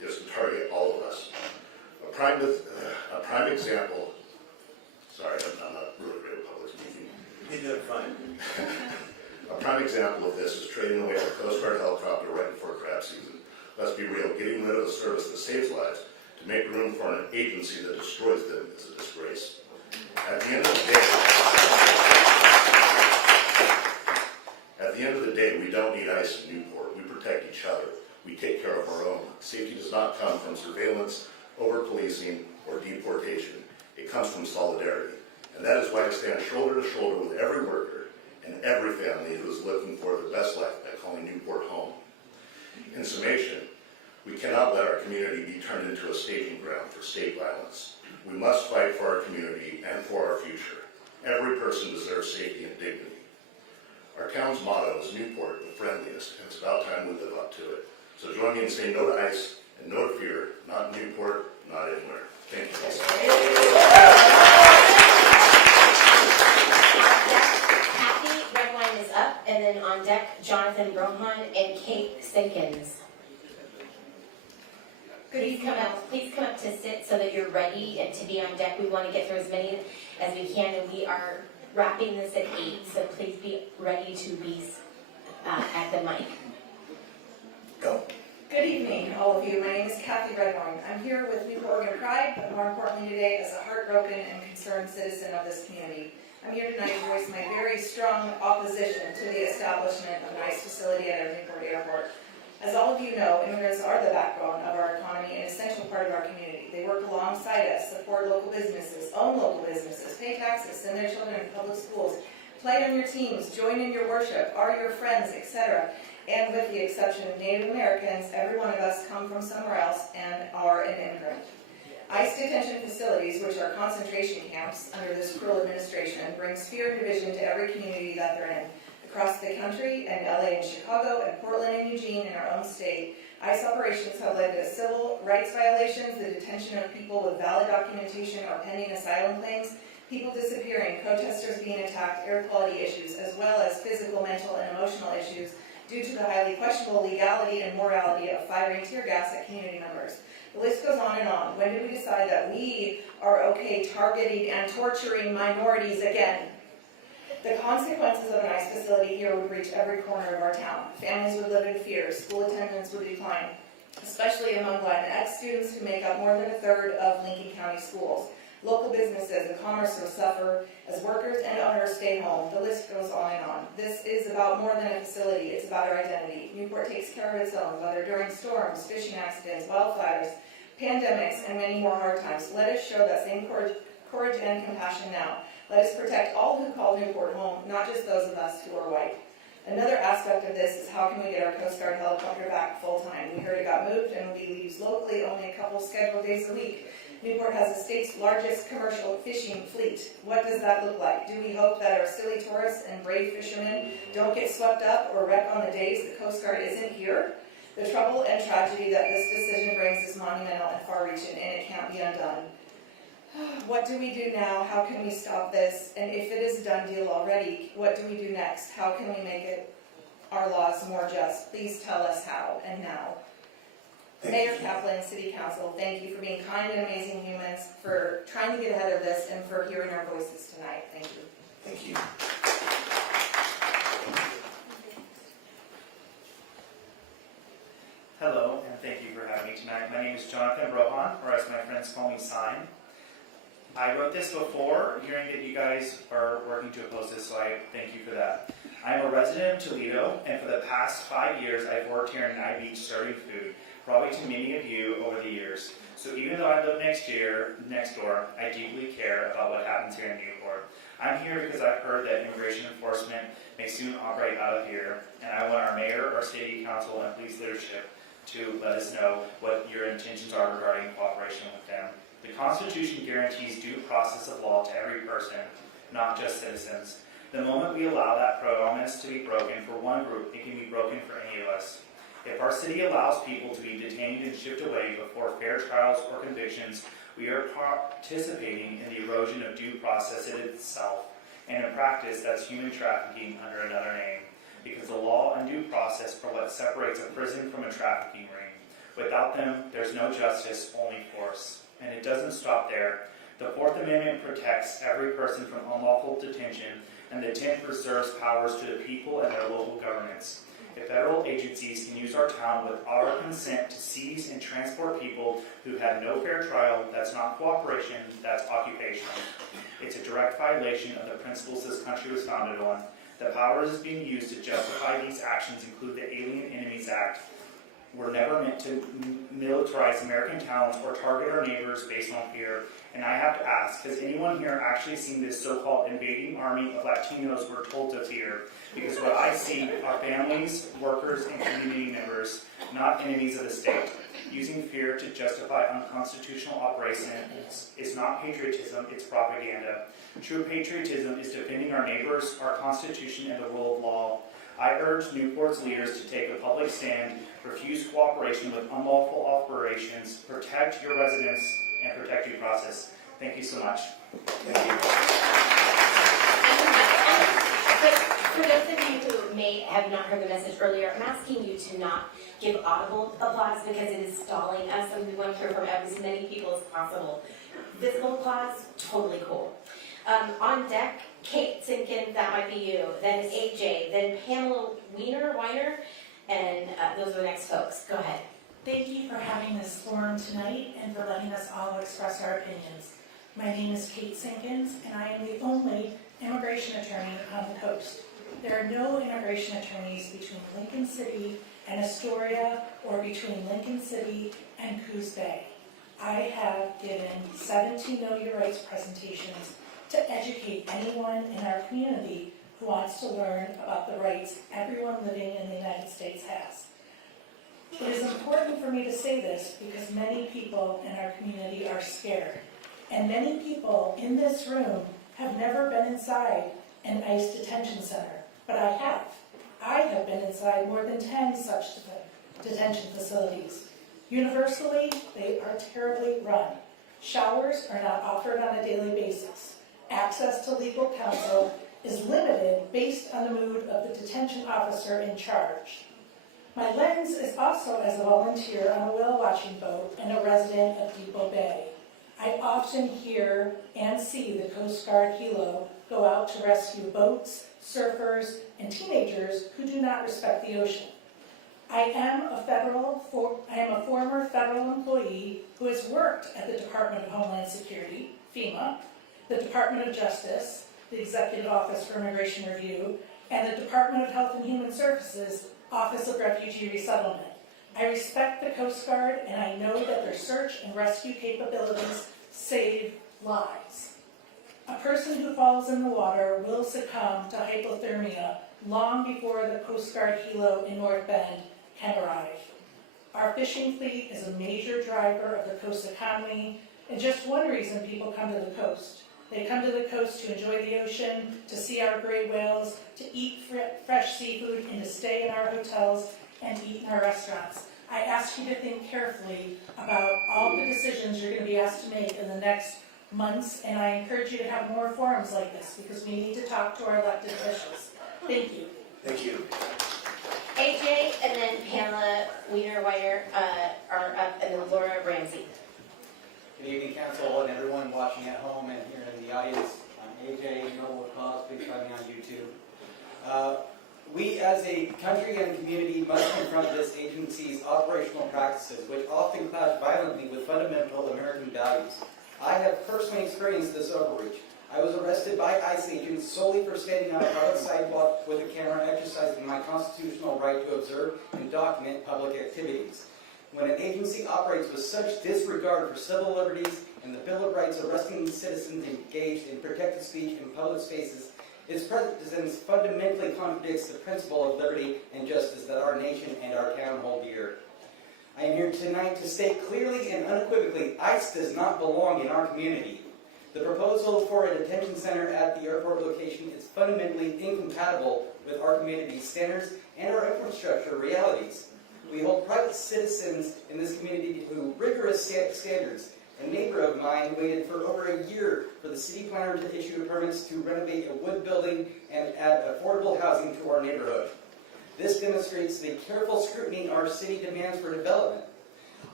is to target all of us. A prime example, sorry, I'm not really great at public speaking. You did fine. A prime example of this is trading away a Coast Guard helicopter right before crab season. Let's be real, getting rid of a service that saves lives to make room for an agency that destroys them is a disgrace. At the end of the day, we don't need ICE in Newport. We protect each other. We take care of our own. Safety does not come from surveillance, over-policing, or deportation. It comes from solidarity. And that is why I stand shoulder to shoulder with every worker and every family who is looking for their best life by calling Newport home. In summation, we cannot let our community be turned into a staging ground for state violence. We must fight for our community and for our future. Every person deserves safety and dignity. Our town's motto is Newport, the friendliest, and it's about time we live up to it. So join me in saying no to ICE and no to fear, not in Newport, not anywhere. Thank you. Kathy Redwine is up, and then on deck, Jonathan Brohan and Kate Sinkins. please come up to sit so that you're ready and to be on deck. We want to get through as many as we can, and we are wrapping this at 8, so please be ready to be at the mic. Go. Good evening, all of you. My name is Kathy Redhorn. I'm here with Newport Oregon Pride, but more importantly today as a heartbroken and concerned citizen of this community. I'm here tonight to voice my very strong opposition to the establishment of an ICE facility at our Newport Airport. As all of you know, immigrants are the backbone of our economy and an essential part of our community. They work alongside us, support local businesses, own local businesses, pay taxes, send their children to public schools, play on your teams, join in your worship, are your friends, etc. And with the exception of Native Americans, every one of us come from somewhere else and are an immigrant. ICE detention facilities, which are concentration camps under this cruel administration, brings fear and division to every community that they're in. Across the country, and LA and Chicago, and Portland and Eugene in our own state, ICE operations have led to civil rights violations, the detention of people with valid documentation or pending asylum claims, people disappearing, protesters being attacked, air quality issues, as well as physical, mental, and emotional issues due to the highly questionable legality and morality of firing tear gas at community members. The list goes on and on. When did we decide that we are okay targeting and torturing minorities again? The consequences of an ICE facility here would reach every corner of our town. Families would live in fear, school attendance would decline, especially among Latinx students who make up more than a third of Lincoln County schools. Local businesses and commerce will suffer as workers and owners stay home. The list goes on and on. This is about more than a facility, it's about our identity. Newport takes care of its own, whether during storms, fishing accidents, wildfires, pandemics, and many more hard times. Let us show that same courage and compassion now. Let us protect all who call Newport home, not just those of us who are white. Another aspect of this is how can we get our Coast Guard helicopter back full-time? We heard it got moved and will be used locally only a couple scheduled days a week. Newport has the state's largest commercial fishing fleet. What does that look like? Do we hope that our silly tourists and brave fishermen don't get swept up or wreck on the days the Coast Guard isn't here? The trouble and tragedy that this decision brings is monumental and far-reaching, and it can't be undone. What do we do now? How can we stop this? And if it is a done deal already, what do we do next? How can we make it our laws more just? Please tell us how and now. Mayor Kaplan, City Council, thank you for being kind and amazing humans, for trying to get ahead of this, and for hearing our voices tonight. Thank you. Thank you. Hello, and thank you for having me tonight. My name is Jonathan Rohan, or as my friends call me, Sign. I wrote this before hearing that you guys are working to oppose this, so I thank you for that. I'm a resident of Toledo, and for the past 5 years, I've worked here in Nye Beach serving food, probably to many of you over the years. So even though I live next door, I deeply care about what happens here in Newport. I'm here because I've heard that immigration enforcement may soon operate out of here, and I want our mayor, our city council, and police leadership to let us know what your intentions are regarding cooperation with them. The Constitution guarantees due process of law to every person, not just citizens. The moment we allow that promise to be broken for one group, it can be broken for any of us. If our city allows people to be detained and shipped away before fair trials or convictions, we are participating in the erosion of due process in itself, and in practice, that's human trafficking under another name. Because the law and due process are what separates a prison from a trafficking ring. Without them, there's no justice, only force. And it doesn't stop there. The Fourth Amendment protects every person from unlawful detention, and the 10th reserves powers to the people and their local governments. If federal agencies can use our town with our consent to seize and transport people who have no fair trial, that's not cooperation, that's occupation. It's a direct violation of the principles this country was founded on. The powers being used to justify these actions include the Alien Enemies Act. We're never meant to militarize American towns or target our neighbors based on fear. And I have to ask, has anyone here actually seen this so-called invading army of Latinos we're told to fear? Because what I see are families, workers, and community members, not enemies of the state. Using fear to justify unconstitutional operations is not patriotism, it's propaganda. True patriotism is defending our neighbors, our Constitution, and the rule of law. I urge Newport's leaders to take a public stand, refuse cooperation with unlawful operations, protect your residents, and protect due process. Thank you so much. Thank you. But for those of you who may have not heard the message earlier, I'm asking you to not give audible applause because it is stalling us and we want to hear from as many people as possible. Visible applause, totally cool. On deck, Kate Simpkins, that might be you, then AJ, then Pamela Weiner, and those are the next folks. Go ahead. Thank you for having this forum tonight and for letting us all express our opinions. My name is Kate Simpkins, and I am the only immigration attorney on the coast. There are no immigration attorneys between Lincoln City and Astoria or between Lincoln City and Coos Bay. I have given 17 Know Your Rights presentations to educate anyone in our community who wants to learn about the rights everyone living in the United States has. It is important for me to say this because many people in our community are scared. And many people in this room have never been inside an ICE detention center, but I have. I have been inside more than 10 such detention facilities. Universally, they are terribly run. Showers are not offered on a daily basis. Access to legal counsel is limited based on the mood of the detention officer in charge. My lens is also as a volunteer on a whale watching boat and a resident of Depot Bay. I often hear and see the Coast Guard helo go out to rescue boats, surfers, and teenagers who do not respect the ocean. I am a former federal employee who has worked at the Department of Homeland Security, FEMA, the Department of Justice, the Executive Office for Immigration Review, and the Department of Health and Human Services, Office of Refugee Resettlement. I respect the Coast Guard, and I know that their search and rescue capabilities save lives. A person who falls in the water will succumb to hypothermia long before the Coast Guard helo in North Bend can arrive. Our fishing fleet is a major driver of the coast economy, and just one reason people come to the coast. They come to the coast to enjoy the ocean, to see our gray whales, to eat fresh seafood, and to stay in our hotels and eat in our restaurants. I ask you to think carefully about all the decisions you're going to be asked to make in the next months, and I encourage you to have more forums like this because we need to talk to our elected officials. Thank you. Thank you. AJ and then Pamela Weiner are up, and then Laura Ramsey. Good evening, Council, and everyone watching at home and here in the audience. I'm AJ, Noble Cause, please find me on YouTube. We as a country and community must confront this agency's operational practices, which often clash violently with fundamental American values. I have personally experienced this overreach. I was arrested by ICE agents solely for standing on a public sidewalk with a camera, exercising my constitutional right to observe and document public activities. When an agency operates with such disregard for civil liberties and the Bill of Rights, arresting citizens engaged in protected speech in public spaces, its presence fundamentally contradicts the principle of liberty and justice that our nation and our town hold dear. I am here tonight to state clearly and unequivocally, ICE does not belong in our community. The proposal for a detention center at the airport location is fundamentally incompatible with our community's standards and our infrastructure realities. We hold private citizens in this community to rigorous standards. A neighbor of mine waited for over a year for the city planner to issue permits to renovate a wood building and add affordable housing to our neighborhood. This demonstrates the careful scrutiny our city demands for development.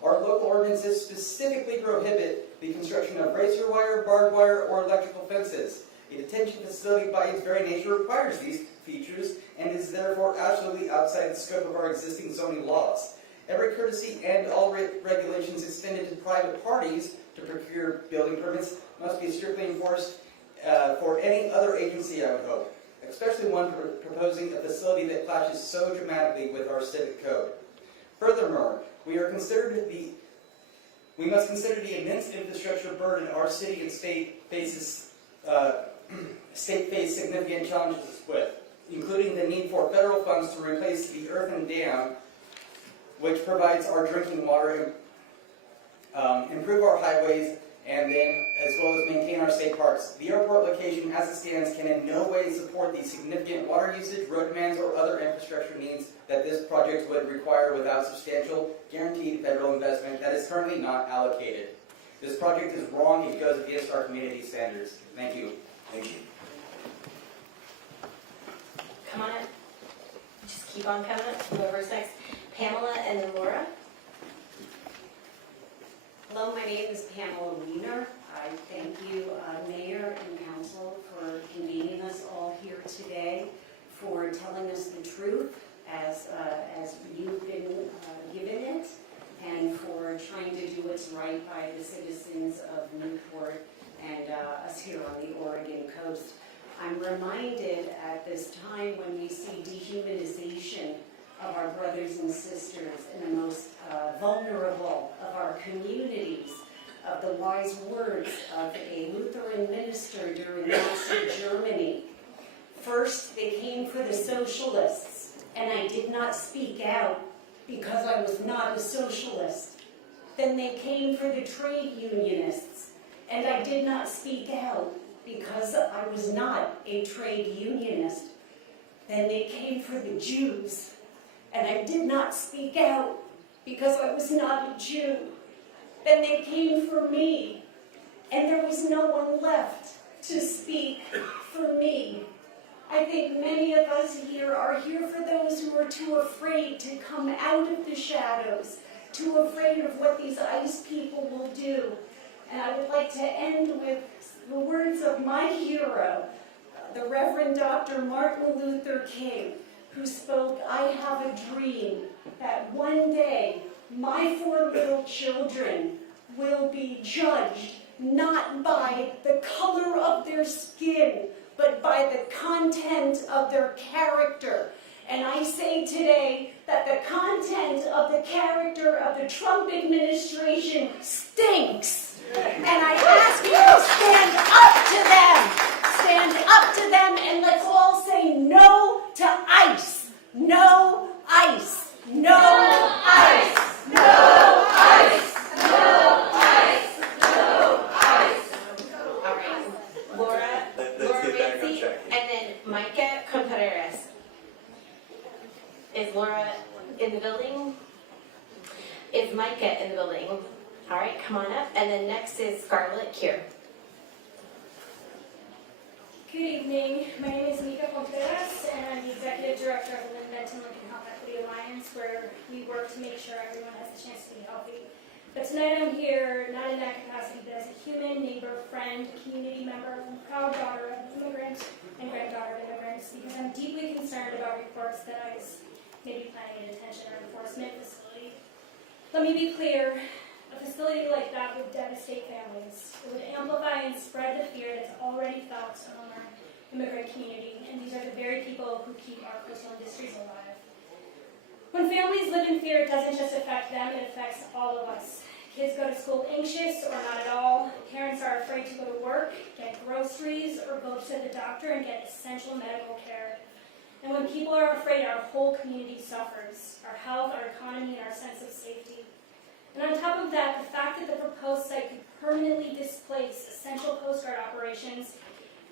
Our local ordinances specifically prohibit the construction of razor wire, barbed wire, or electrical fences. A detention facility by its very nature requires these features and is therefore absolutely outside the scope of our existing zoning laws. Every courtesy and all regulations extended to private parties to procure building permits must be strictly enforced for any other agency, I would hope, especially one proposing a facility that clashes so dramatically with our civic code. Furthermore, we must consider the immense infrastructure burden our city and state face significant challenges with, including the need for federal funds to replace the earthen dam, which provides our drinking water, improve our highways, and then as well as maintain our state parks. The airport location as it stands can in no way support the significant water usage, road demands, or other infrastructure needs that this project would require without substantial guaranteed federal investment that is currently not allocated. This project is wrong. It goes against our community standards. Thank you. Thank you. speak on Pamela? Whoever's next. Pamela and then Laura. Hello, my name is Pamela Wiener. I thank you, Mayor and Council, for convening us all here today, for telling us the truth as you've been given it, and for trying to do what's right by the citizens of Newport and us here on the Oregon coast. I'm reminded at this time when we see dehumanization of our brothers and sisters in the most vulnerable of our communities, of the wise words of a Lutheran minister during Nazi Germany. First, they came for the socialists, and I did not speak out because I was not a socialist. Then they came for the trade unionists, and I did not speak out because I was not a trade unionist. Then they came for the Jews, and I did not speak out because I was not a Jew. Then they came for me, and there was no one left to speak for me. I think many of us here are here for those who are too afraid to come out of the shadows, too afraid of what these ICE people will do. And I would like to end with the words of my hero, the Reverend Dr. Martin Luther King, who spoke, "I have a dream that one day my 4 little children will be judged not by the color of their skin, but by the content of their character." And I say today that the content of the character of the Trump administration stinks. And I ask you to stand up to them. Stand up to them, and let's all say no to ICE. No ICE. No ICE. No ICE. No ICE. No ICE. All right. Laura Ramsey, and then Micah Contreras. Is Laura in the building? Is Micah in the building? All right, come on up. And then next is Scarlett Kier. Good evening. My name is Mika Contreras, and I'm the Executive Director of the Lincoln Health Equity Alliance, where we work to make sure everyone has a chance to be healthy. But tonight I'm here not in that capacity, but as a human, neighbor, friend, community member, and proud daughter of immigrants and granddaughter of immigrants, because I'm deeply concerned about reports that ICE may be planning a detention or enforcement facility. Let me be clear. A facility like that would devastate families. It would amplify and spread the fear that's already felt among our immigrant community, and these are the very people who keep our coastal industries alive. When families live in fear, it doesn't just affect them, it affects all of us. Kids go to school anxious or not at all. Parents are afraid to go to work, get groceries, or go to the doctor and get essential medical care. And when people are afraid, our whole community suffers. Our health, our economy, and our sense of safety. And on top of that, the fact that the proposed site could permanently displace essential Coast Guard operations,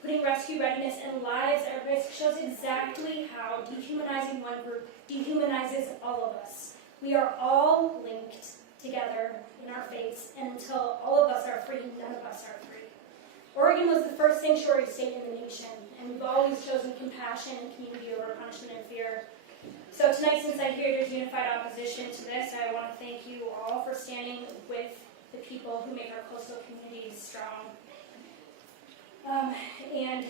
putting rescue readiness and lives at risk, shows exactly how dehumanizing one group dehumanizes all of us. We are all linked together in our fates, and until all of us are free, none of us are free. Oregon was the first sanctuary state in the nation, and we've always chosen compassion and community over punishment and fear. So tonight, since I hear there's unified opposition to this, I want to thank you all for standing with the people who make our coastal communities strong. And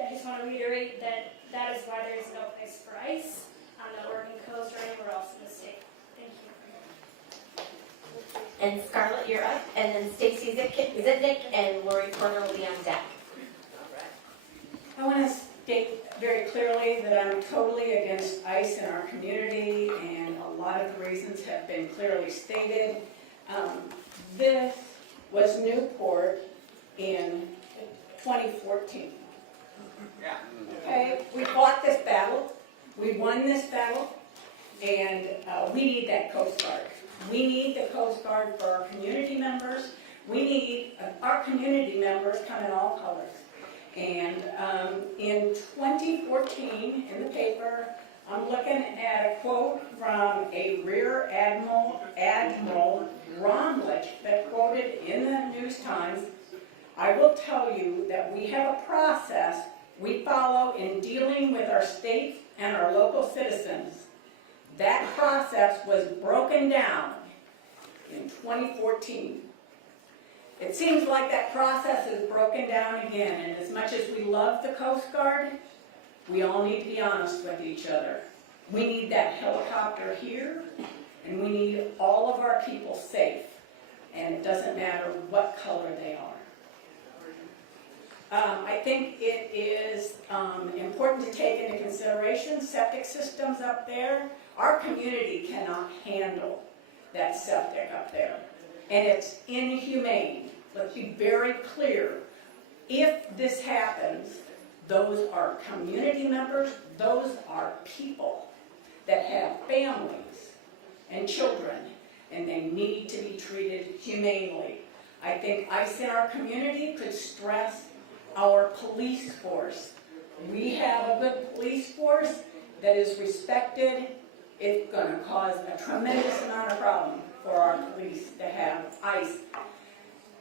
I just want to reiterate that that is why there is no place for ICE on the Oregon coast or anywhere else in the state. Thank you. And Scarlett, you're up. And then Stacy Zitnick and Lori Porter will be on deck. I want to state very clearly that I'm totally against ICE in our community, and a lot of the reasons have been clearly stated. This was Newport in 2014. Okay, we fought this battle, we won this battle, and we need that Coast Guard. We need the Coast Guard for our community members. We need our community members come in all colors. And in 2014, in the paper, I'm looking at a quote from a Rear Admiral Bromlich that quoted in the News Times, "I will tell you that we have a process we follow in dealing with our state and our local citizens. That process was broken down in 2014. It seems like that process is broken down again, and as much as we love the Coast Guard, we all need to be honest with each other. We need that helicopter here, and we need all of our people safe, and it doesn't matter what color they are. I think it is important to take into consideration septic systems up there. Our community cannot handle that septic up there, and it's inhumane. Let's be very clear. If this happens, those are community members, those are people that have families and children, and they need to be treated humanely. I think ICE in our community could stress our police force. We have a good police force that is respected. It's going to cause a tremendous amount of problem for our police to have ICE.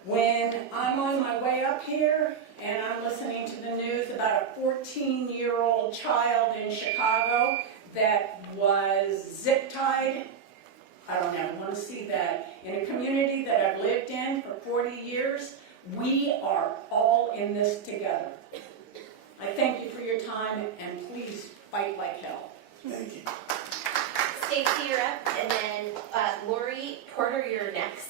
When I'm on my way up here and I'm listening to the news about a 14-year-old child in Chicago that was zip-tied, I don't ever want to see that. In a community that I've lived in for 40 years, we are all in this together. I thank you for your time, and please fight like hell. Thank you. Stacy, you're up, and then Lori Porter, you're next.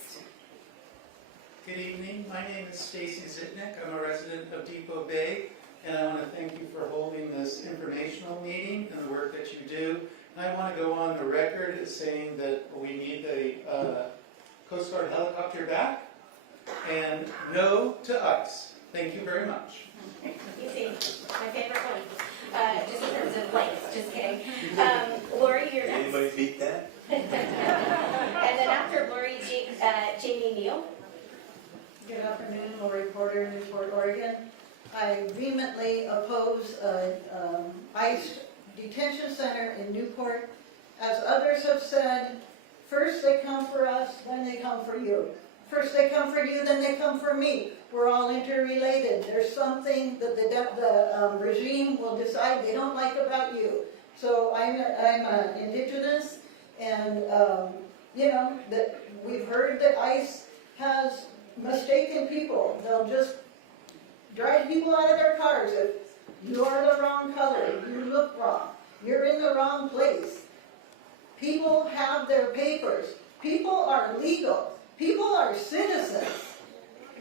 Good evening. My name is Stacy Zitnick. I'm a resident of Depot Bay, and I want to thank you for holding this informational meeting and the work that you do. And I want to go on the record as saying that we need the Coast Guard helicopter back, and no to ICE. Thank you very much. Easy. My favorite one. Just in terms of length, just kidding. Lori, you're next. Anybody beat that? And then after Lori, Jamie Neal. Good afternoon, Lori Porter, Newport, Oregon. I vehemently oppose ICE detention center in Newport. As others have said, first they come for us, then they come for you. First they come for you, then they come for me. We're all interrelated. There's something that the regime will decide they don't like about you. So I'm indigenous, and you know that we've heard that ICE has mistaken people. They'll just drive people out of their cars if you are the wrong color, you look wrong, you're in the wrong place. People have their papers. People are legal. People are citizens.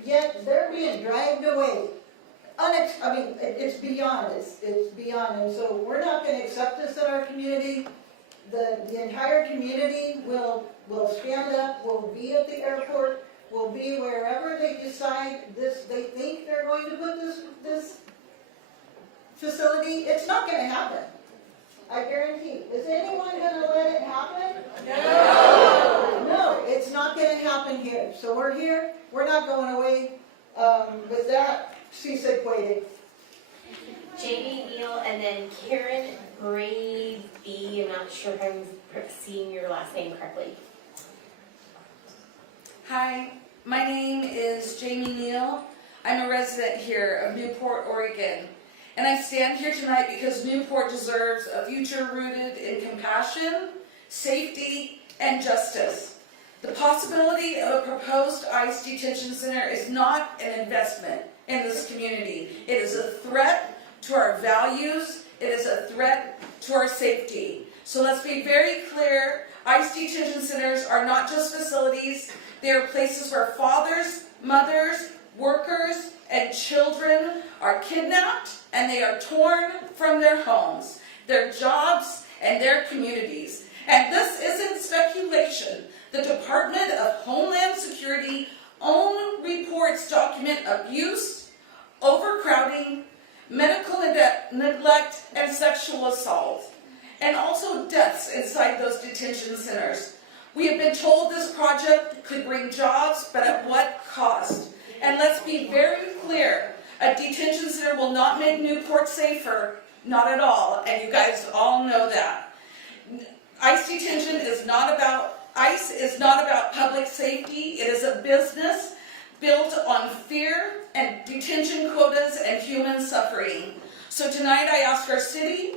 Yet they're being dragged away. It's beyond. It's beyond. And so we're not going to accept this in our community. The entire community will stand up, will be at the airport, will be wherever they decide they think they're going to put this facility. It's not going to happen. I guarantee. Is anyone going to let it happen? No! No, it's not going to happen here. So we're here. We're not going away. With that, cease waiting. Jamie Neal, and then Karen Gravey. I'm not sure if I'm seeing your last name correctly. Hi, my name is Jamie Neal. I'm a resident here of Newport, Oregon. And I stand here tonight because Newport deserves a future rooted in compassion, safety, and justice. The possibility of a proposed ICE detention center is not an investment in this community. It is a threat to our values. It is a threat to our safety. So let's be very clear. ICE detention centers are not just facilities. They are places where fathers, mothers, workers, and children are kidnapped and they are torn from their homes, their jobs, and their communities. And this isn't speculation. The Department of Homeland Security own reports document abuse, overcrowding, medical neglect, and sexual assault, and also deaths inside those detention centers. We have been told this project could bring jobs, but at what cost? And let's be very clear, a detention center will not make Newport safer, not at all, and you guys all know that. ICE detention is not about, ICE is not about public safety. It is a business built on fear and detention quotas and human suffering. So tonight I ask our city,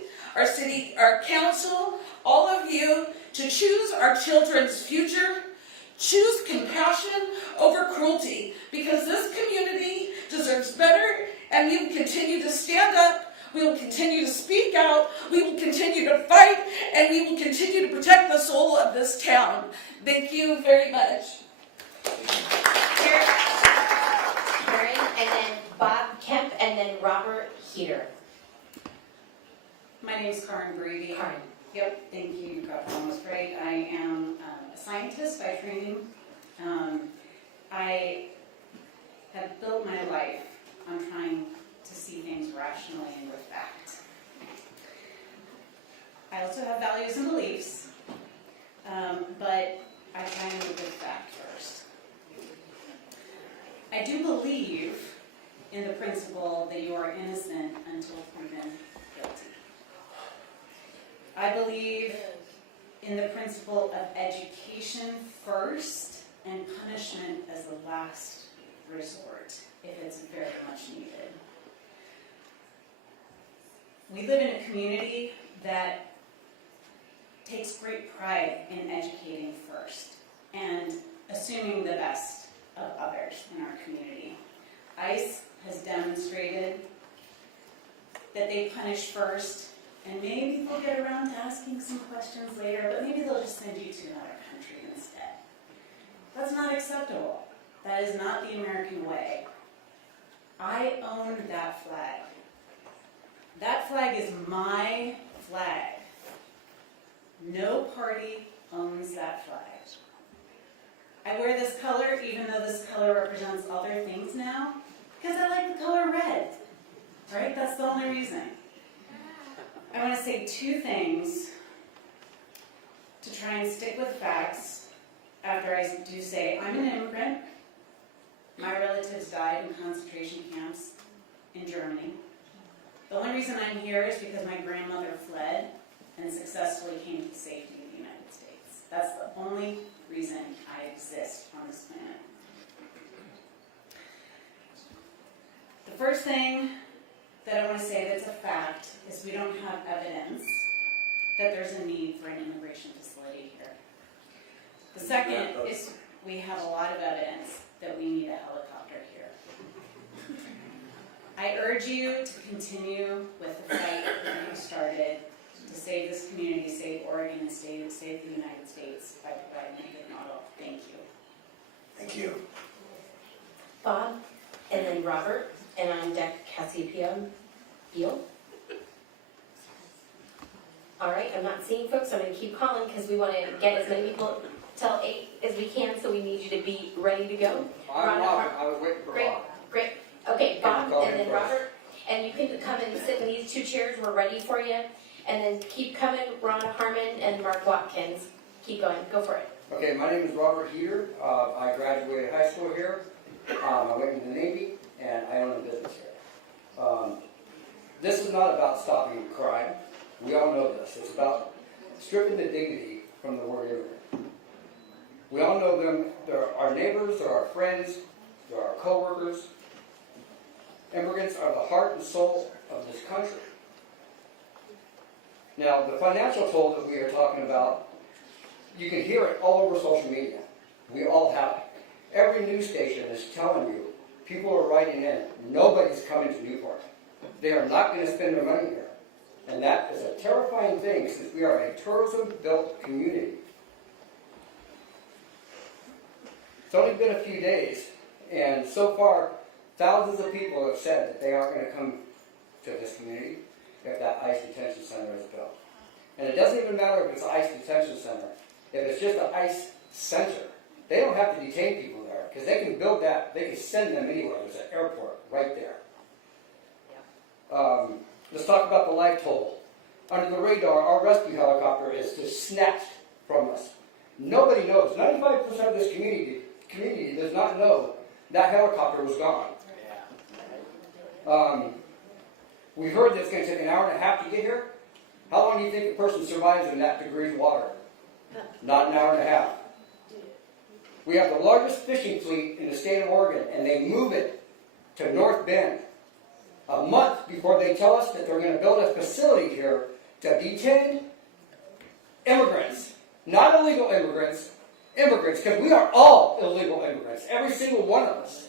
our council, all of you to choose our children's future, choose compassion over cruelty, because this community deserves better, and we will continue to stand up, we will continue to speak out, we will continue to fight, and we will continue to protect the soul of this town. Thank you very much. Karen, and then Bob Kemp, and then Robert Heater. My name is Karen Brady. Karen. Yep, thank you. You got it almost right. I am a scientist by training. I have built my life on trying to see things rationally and with fact. I also have values and beliefs, but I try and move with fact first. I do believe in the principle that you are innocent until proven guilty. I believe in the principle of education first and punishment as the last resort, if it's very much needed. We live in a community that takes great pride in educating first and assuming the best of others in our community. ICE has demonstrated that they punish first, and maybe they'll get around to asking some questions later, but maybe they'll just send you to another country instead. That's not acceptable. That is not the American way. I own that flag. That flag is my flag. No party owns that flag. I wear this color even though this color represents other things now, because I like the color red, right? That's the only reason. I want to say two things to try and stick with facts after I do say I'm an immigrant. My relatives died in concentration camps in Germany. The only reason I'm here is because my grandmother fled and successfully came to the safety of the United States. That's the only reason I exist on this planet. The first thing that I want to say that's a fact is we don't have evidence that there's a need for an immigration facility here. The second is we have a lot of evidence that we need a helicopter here. I urge you to continue with the fight that you started to save this community, save Oregon, and save the United States by providing a good model. Thank you. Thank you. Bob, and then Robert, and on deck Cassiopeia Beal. All right, I'm not seeing folks, so I'm going to keep calling because we want to get as many people till 8 as we can, so we need you to be ready to go. I was waiting for Great, Bob. great. Okay, Bob, Call and me then first. Robert, and you can come and sit in these two chairs. We're ready for you. And then keep coming, Ron Harmon and Mark Watkins. Keep going. Go for it. Okay, my name is Robert Heater. I graduated high school here. I went into the Navy, and I own a business here. This is not about stopping crime. We all know this. It's about stripping the dignity from the word immigrant. We all know them. They're our neighbors, they're our friends, they're our co-workers. Immigrants are the heart and soul of this country. Now, the financial toll that we are talking about, you can hear it all over social media. We all have it. Every news station is telling you, people are writing in, nobody's coming to Newport. They are not going to spend their money here. And that is a terrifying thing since we are a tourism-built community. It's only been a few days, and so far, thousands of people have said that they aren't going to come to this community if that ICE detention center is built. And it doesn't even matter if it's an ICE detention center. If it's just an ICE center, they don't have to detain people there because they can build that, they can send them anywhere. There's an airport right there. Let's talk about the life toll. Under the radar, our rescue helicopter is just snatched from us. Nobody knows. 95% of this community does not know that helicopter was gone. We heard that it's going to take an hour and a half to get here. How long do you think a person survives in that degree of water? Not an hour and a half. We have the largest fishing fleet in the state of Oregon, and they move it to North Bend a month before they tell us that they're going to build a facility here to detain immigrants, not illegal immigrants, immigrants, because we are all illegal immigrants, every single one of us.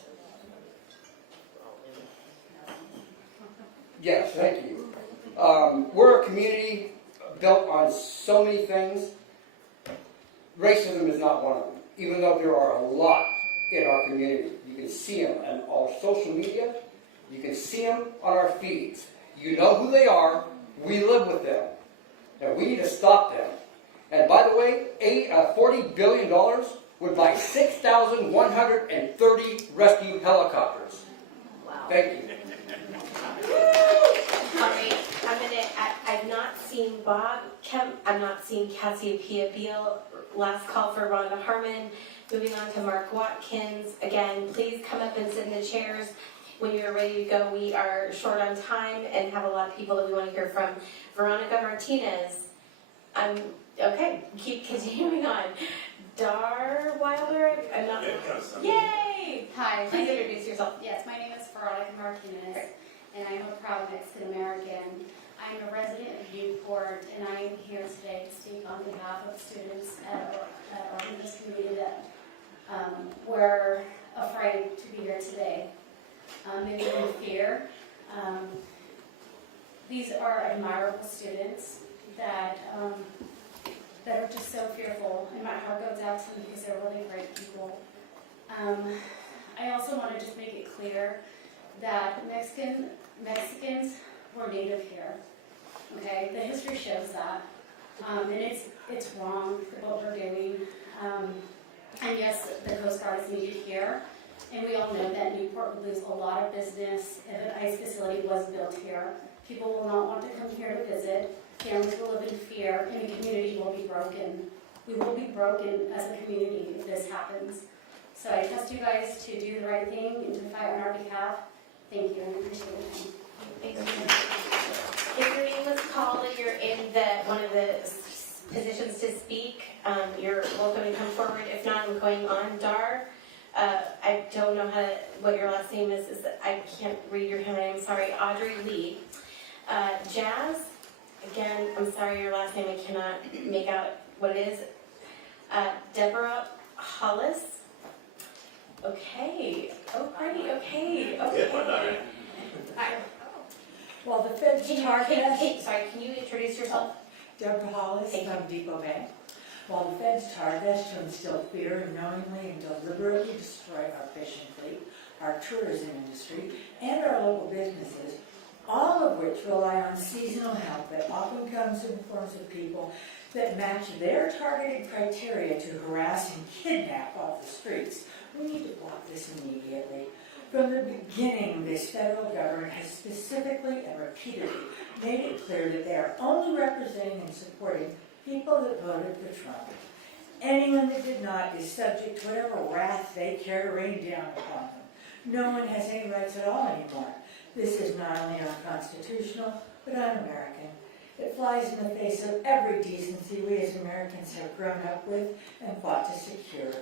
Yes, thank you. We're a community built on so many things. Racism is not one of them, even though there are a lot in our community. You can see them on our social media. You can see them on our feeds. You know who they are. We live with them. And we need to stop them. And by the way, $40 billion would buy 6,130 rescue helicopters. Wow. Thank you. All right, I've not seen Bob Kemp, I'm not seeing Cassiopeia Beal. Last call for Rhonda Harmon. Moving on to Mark Watkins. Again, please come up and sit in the chairs when you're ready to go. We are short on time and have a lot of people that we want to hear from. Veronica Martinez. Okay, keep continuing on. Dar Wilder, I'm not. Yay! Hi. Please introduce yourself. Yes, my name is Veronica Martinez, and I'm a proud Mexican American. I'm a resident of Newport, and I am here today to speak on behalf of students at this community that were afraid to be here today. They live in fear. These are admirable students that are just so fearful, and my heart goes out to them because they're really great people. I also want to just make it clear that Mexicans were native here. Okay, the history shows that, and it's wrong what we're doing. And yes, the Coast Guard is needed here, and we all know that Newport would lose a lot of business if an ICE facility was built here. People will not want to come here to visit. Families will live in fear, and the community will be broken. We will be broken as a community if this happens. So I trust you guys to do the right thing and to fight on our behalf. Thank you, and I appreciate your time. Thank you. If your name was called and you're in one of the positions to speak, you're welcome to come forward. If not, I'm going on. Dar, I don't know what your last name is. I can't read your handwriting. I'm sorry. Audrey Lee. Jazz, again, I'm sorry, your last name, I cannot make out what it is. Deborah Hollis. Okay. Oh, great. Okay. Well, the Fed's target. Sorry, can you introduce yourself? Deborah Hollis from Depot Bay. While the Fed's target is to instill fear and knowingly and deliberately destroy our fishing fleet, our tourism industry, and our local businesses, all of which rely on seasonal help that often comes in forms of people that match their targeted criteria to harass and kidnap off the streets, we need to block this immediately. From the beginning, this federal government has specifically and repeatedly made it clear that they are only representing and supporting people that voted for Trump. Anyone that did not is subject to whatever wrath they care to rain down upon them. No one has any rights at all anymore. This is not only unconstitutional, but un-American. It flies in the face of every decency we as Americans have grown up with and fought to secure.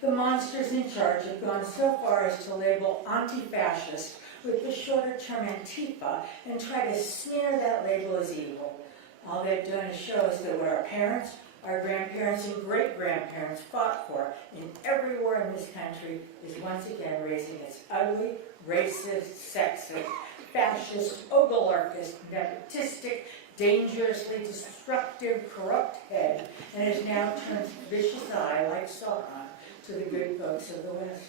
The monsters in charge have gone so far as to label anti-fascist with the shorter term Antifa and try to smear that label as evil. All they've done is show us that what our parents, our grandparents, and great-grandparents fought for in every war in this country is once again raising its ugly, racist, sexist, fascist, ogolarchist, nepotistic, dangerously destructive, corrupt head, and has now turned its vicious eye like Sauron to the good folks of the West.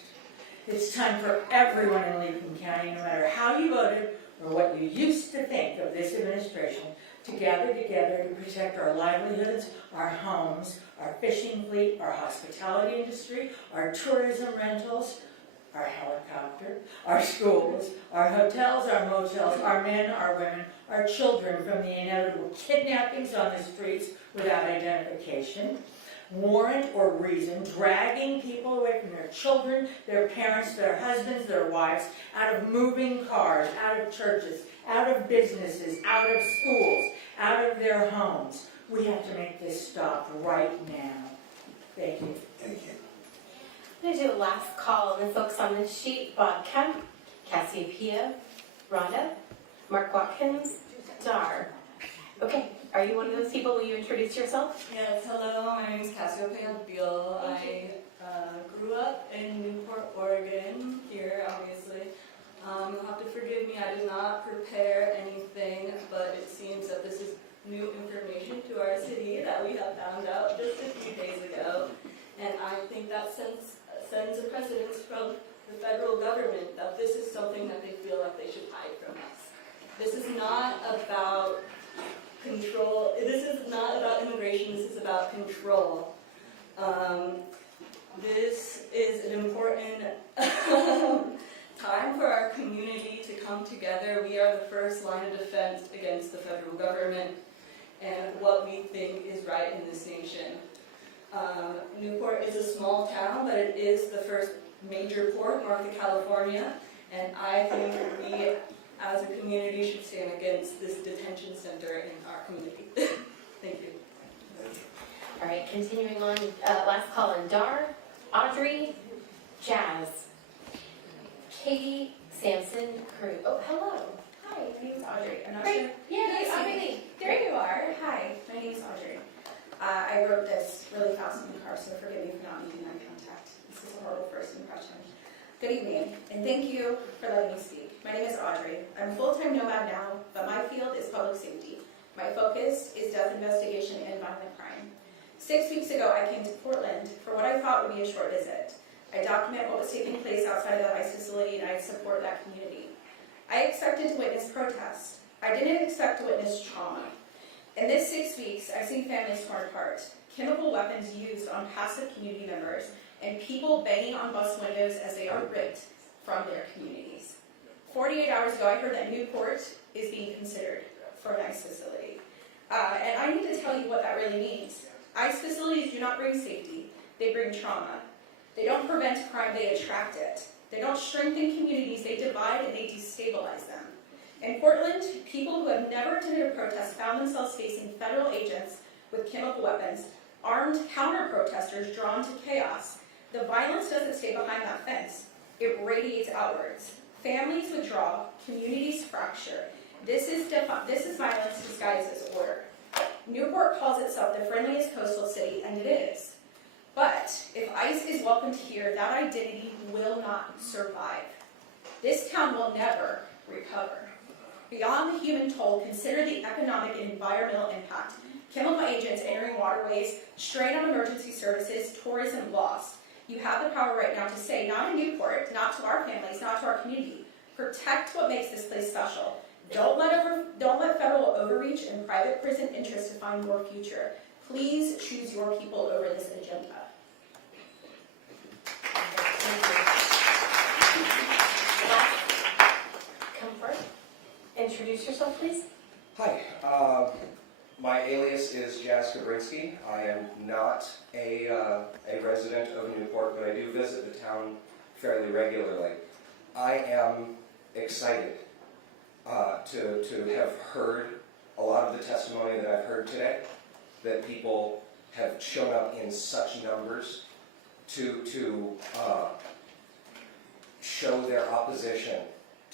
It's time for everyone in Lincoln County, no matter how you voted or what you used to think of this administration, to gather together to protect our livelihoods, our homes, our fishing fleet, our hospitality industry, our tourism rentals, our helicopter, our schools, our hotels, our motels, our men, our women, our children from the inevitable kidnappings on the streets without identification, warrant or reason, dragging people away from their children, their parents, their husbands, their wives, out of moving cars, out of churches, out of businesses, out of schools, out of their homes. We have to make this stop right now. Thank you. Thank you. I'm going to do a last call. The folks on this sheet: Bob Kemp, Cassiopeia, Rhonda, Mark Watkins, Dar. Okay, Are you one of those people? Will you introduce yourself? Yes, hello, my name is Cassiopeia Beal. I grew up in Newport, Oregon, here obviously. You'll have to forgive me, I did not prepare anything, but it seems that this is new information to our city that we have found out just a few days ago. And I think that sends a precedence from the federal government that this is something that they feel like they should hide from us. This is not about control. This is not about immigration. This is about control. This is an important time for our community to come together. We are the first line of defense against the federal government and what we think is right in this nation. Newport is a small town, but it is the first major port north of California, and I think we as a community should stand against this detention center in our community. Thank you. All right, continuing on, last call on Dar, Audrey, Jazz, Katie, Samson, Crew. Oh, hello. Hi, my name is Audrey. I'm not Great. sure. Yeah, nice to Okay, meet you. there you are. Hi, my name is Audrey. I wrote this really fast in the car, so forgive me for not making eye contact. This is a horrible first impression. Good evening, and thank you for letting me speak. My name is Audrey. I'm a full-time nomad now, but my field is public safety. My focus is death investigation and violent crime. 6 weeks ago, I came to Portland for what I thought would be a short visit. I document what was taking place outside of the ICE facility, and I support that community. I expected to witness protests. I didn't expect to witness trauma. In this 6 weeks, I've seen families torn apart, chemical weapons used on passive community members, and people banging on bus windows as they are ripped from their communities. 48 hours ago, I heard that Newport is being considered for an ICE facility. And I need to tell you what that really means. ICE facilities do not bring safety, they bring trauma. They don't prevent crime, they attract it. They don't strengthen communities, they divide and they destabilize them. In Portland, people who have never attended a protest found themselves facing federal agents with chemical weapons, armed counter-protesters drawn to chaos. The violence doesn't stay behind that fence. It radiates outwards. Families withdraw, communities fracture. This is violence disguised as order. Newport calls itself the friendliest coastal city, and it is. But if ICE is welcomed here, that identity will not survive. This town will never recover. Beyond the human toll, consider the economic and environmental impact. Chemical agents entering waterways, strain on emergency services, tourism loss. You have the power right now to say, not in Newport, not to our families, not to our community. Protect what makes this place special. Don't let federal overreach and private prison interests define your future. Please choose your people over this agenda. Come first. Introduce yourself, please. Hi, my alias is Jazz Kabrinsky. I am not a resident of Newport, but I do visit the town fairly regularly. I am excited to have heard a lot of the testimony that I've heard today, that people have shown up in such numbers to show their opposition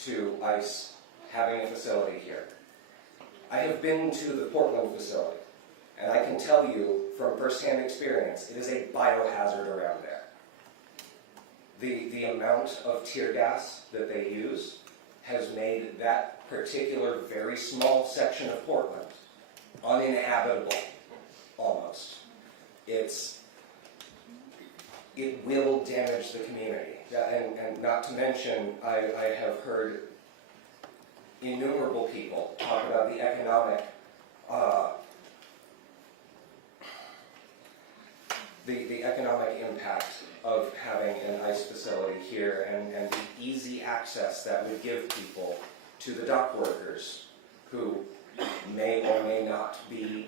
to ICE having a facility here. I have been to the Portland facility, and I can tell you from firsthand experience, it is a biohazard around there. The amount of tear gas that they use has made that particular very small section of Portland uninhabitable, almost. It will damage the community. And not to mention, I have heard innumerable people talk about the economic the economic impact of having an ICE facility here, and the easy access that would give people to the dock workers who may or may not be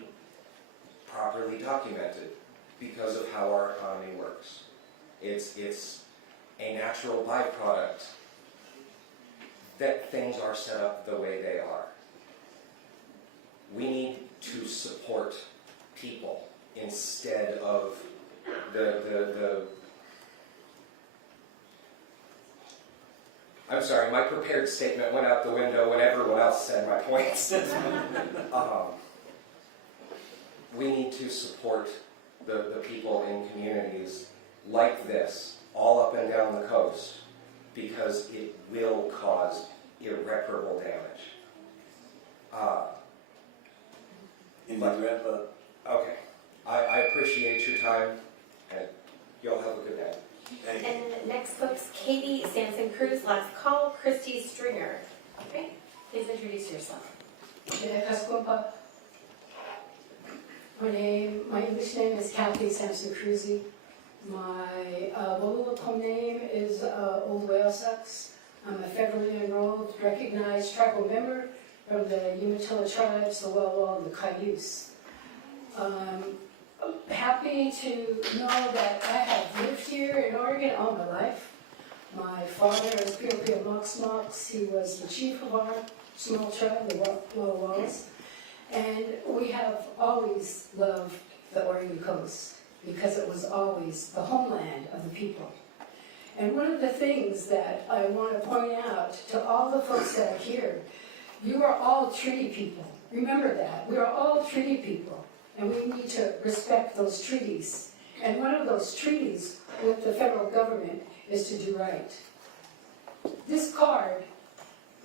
properly documented because of how our economy works. It's a natural byproduct that things are set up the way they are. We need to support people instead of the I'm sorry, my prepared statement went out the window when everyone else said my points. we need to support the people in communities like this, all up and down the coast, because it will cause irreparable damage. You'd like to wrap up? Okay. I appreciate your time, and y'all have a good day. Thank you. And next folks, Katie Sampson Cruz, last call, Christy Stringer. Okay, please introduce yourself. My English name is Kathy Sampson Cruzy. My Woluwapum name is Old Whale Sucks. I'm a federally enrolled, recognized tribal member from the Umatilla tribes, the Wellwell and the Cayuse. I'm happy to know that I have lived here in Oregon all my life. My father is Pio Mox Mox. He was the chief of our small tribe, the Wellwells. And we have always loved the Oregon coast because it was always the homeland of the people. And one of the things that I want to point out to all the folks that are here, you are all treaty people. Remember that. We are all treaty people, and we need to respect those treaties. And one of those treaties with the federal government is to do right. This card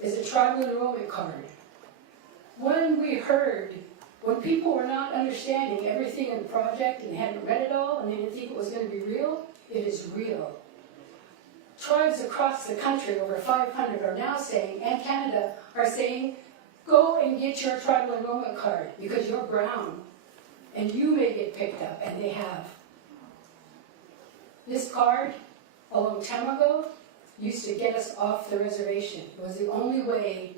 is a tribal enrollment card. When we heard, when people were not understanding everything in the project and hadn't read it all and they didn't think it was going to be real, it is real. Tribes across the country, over 500, are now saying, and Canada, are saying, go and get your tribal enrollment card because you're brown and you may get picked up, and they have. This card, a long time ago, used to get us off the reservation. It was the only way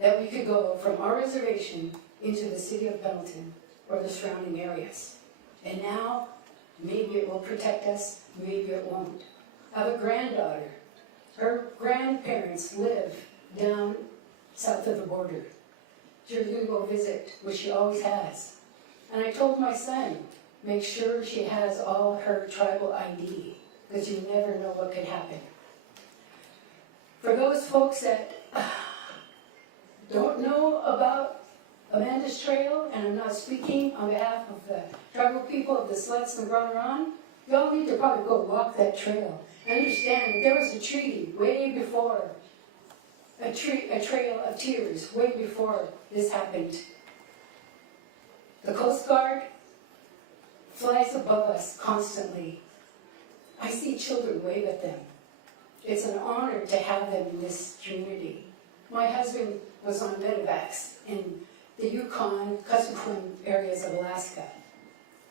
that we could go from our reservation into the city of Pendleton or the surrounding areas. And now, maybe it will protect us, maybe it won't. I have a granddaughter. Her grandparents live down south of the border. She was going to go visit, which she always has. And I told my son, make sure she has all her tribal ID, because you never know what could happen. For those folks that don't know about Amanda's Trail, and I'm not speaking on behalf of the tribal people of the Sluts and Bronaran, y'all need to probably go walk that trail. And understand that there was a treaty way before, a trail of tears way before this happened. The Coast Guard flies above us constantly. I see children wave at them. It's an honor to have them in this community. My husband was on medevacs in the Yukon, Kuskokwim areas of Alaska.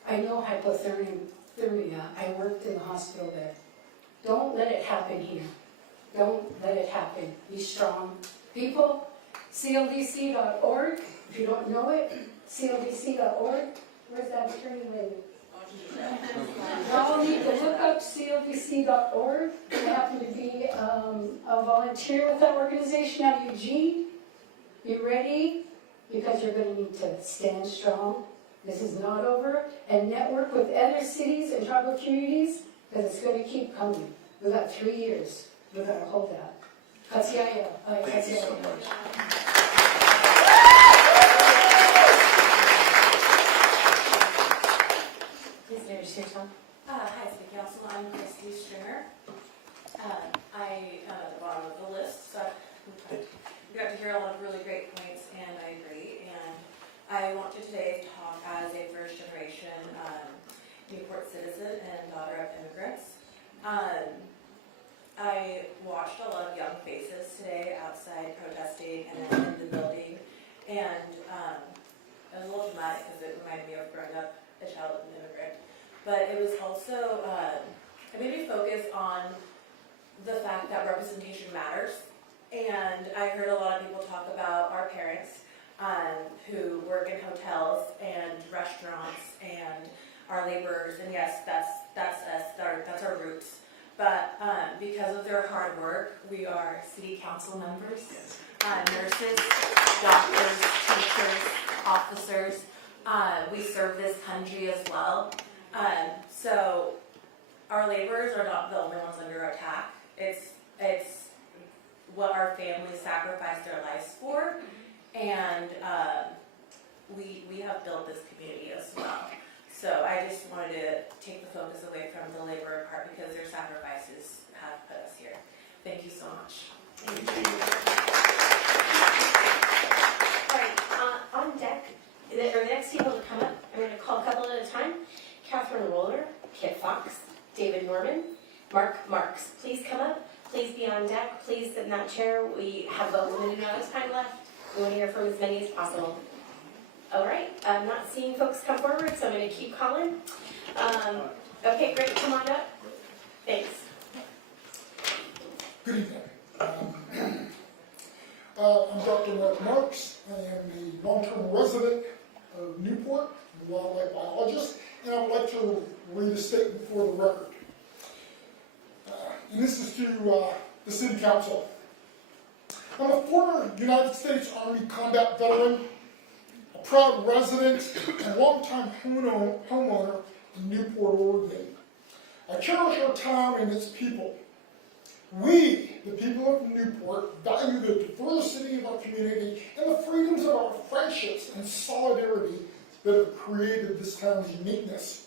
I know hypothermia. I worked in the hospital there. Don't let it happen here. Don't let it happen. Be strong. People, cldc.org, if you don't know it, cldc.org. Where's that attorney lady? Y'all need to look up cldc.org. I happen to be a volunteer with that organization out of Eugene. Be ready, because you're going to need to stand strong. This is not over. And network with other cities and tribal communities, because it's going to keep coming. We've got 3 years. We've got to hold that. Katsiaya. Thank you so much. Please introduce yourself. Hi, City Council. I'm Christy Stringer. I am at the bottom of the list, so we got to hear a lot of really great points, and I agree. And I want to today talk as a first-generation Newport citizen and daughter of immigrants. I watched a lot of young faces today outside protesting and then in the building, and it was a little dramatic because it reminded me of growing up a child of an immigrant. But it was also, it made me focus on the fact that representation matters. And I heard a lot of people talk about our parents who work in hotels and restaurants and our laborers, and yes, that's us, that's our roots. But because of their hard work, we are city council members, nurses, doctors, teachers, officers. We serve this country as well. So our laborers are not the only ones under attack. It's what our families sacrifice their lives for. And we have built this community as well. So I just wanted to take the focus away from the labor part because their sacrifices have put us here. Thank you so much. All right, on deck, the next people to come up, I'm going to call a couple at a time. Catherine Roller, Kit Fox, David Norman, Mark Marks. Please come up. Please be on deck. Please sit in that chair. We have a limited amount of time left. We want to hear from as many as possible. All right, I'm not seeing folks come forward, so I'm going to keep calling. Okay, great. Come on up. Thanks. Good evening. I'm Dr. Mark Marks. I am a long-term resident of Newport, a wildlife biologist, and I would like to read a statement for the record. And this is to the City Council. I'm a former United States Army combat veteran, a proud resident, and longtime homeowner in Newport, Oregon. I cherish our town and its people. We, the people of Newport, value the diversity of our community and the freedoms of our friendships and solidarity that have created this town's uniqueness.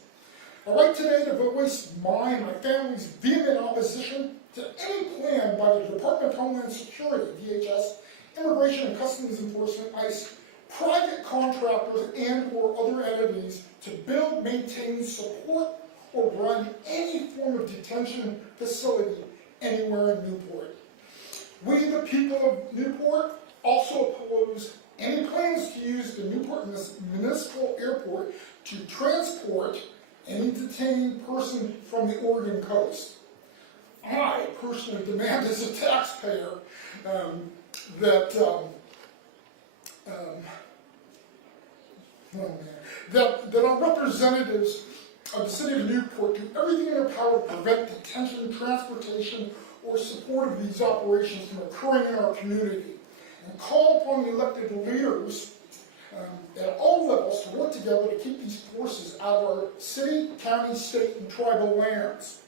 I write today to voice my and my family's vehement opposition to any plan by the Department of Homeland Security, DHS, Immigration and Customs Enforcement, ICE, private contractors and or other entities to build, maintain, support, or run any form of detention facility anywhere in Newport. We, the people of Newport, also oppose any plans to use the Newport Municipal Airport to transport any detained person from the Oregon coast. I personally demand as a taxpayer that our representatives of the City of Newport do everything in their power to prevent detention, transportation, or support of these operations from occurring in our community, and call upon the elected leaders at all levels to work together to keep these forces out of our city, county, state, and tribal lands.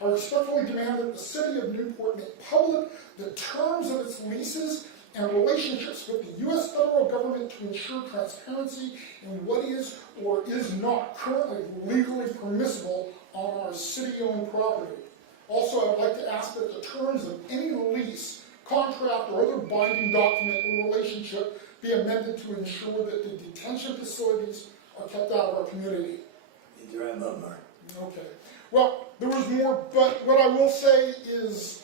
I respectfully demand that the City of Newport make public the terms of its leases and relationships with the U.S. federal government to ensure transparency in what is or is not currently legally permissible on our city-owned property. Also, I'd like to ask that the terms of any lease, contract, or other binding document or relationship be amended to ensure that the detention facilities are kept out of our community. You're right, Mark. Okay. Well, there was more, but what I will say is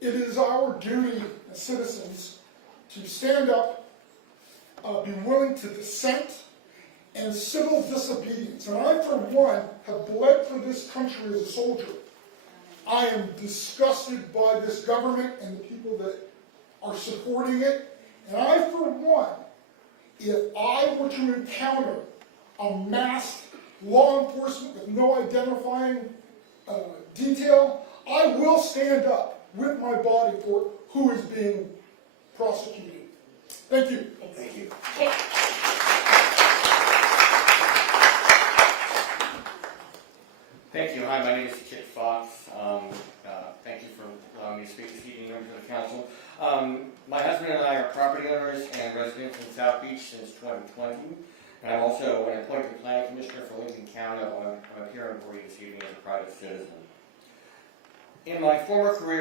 it is our duty as citizens to stand up, be willing to dissent, and civil disobedience. And I, for one, have bled for this country as a soldier. I am disgusted by this government and the people that are supporting it. And I, for one, if I were to encounter a masked law enforcement with no identifying detail, I will stand up with my body for who is being prosecuted. Thank you. Thank you. Okay. Thank you. Hi, my name is Kit Fox. Thank you for allowing me to speak this evening members of the council. My husband and I are property owners and residents in South Beach since 2020. And I'm also an appointed planning commissioner for Lincoln County. I'm appearing for you this evening as a private citizen. In my former career,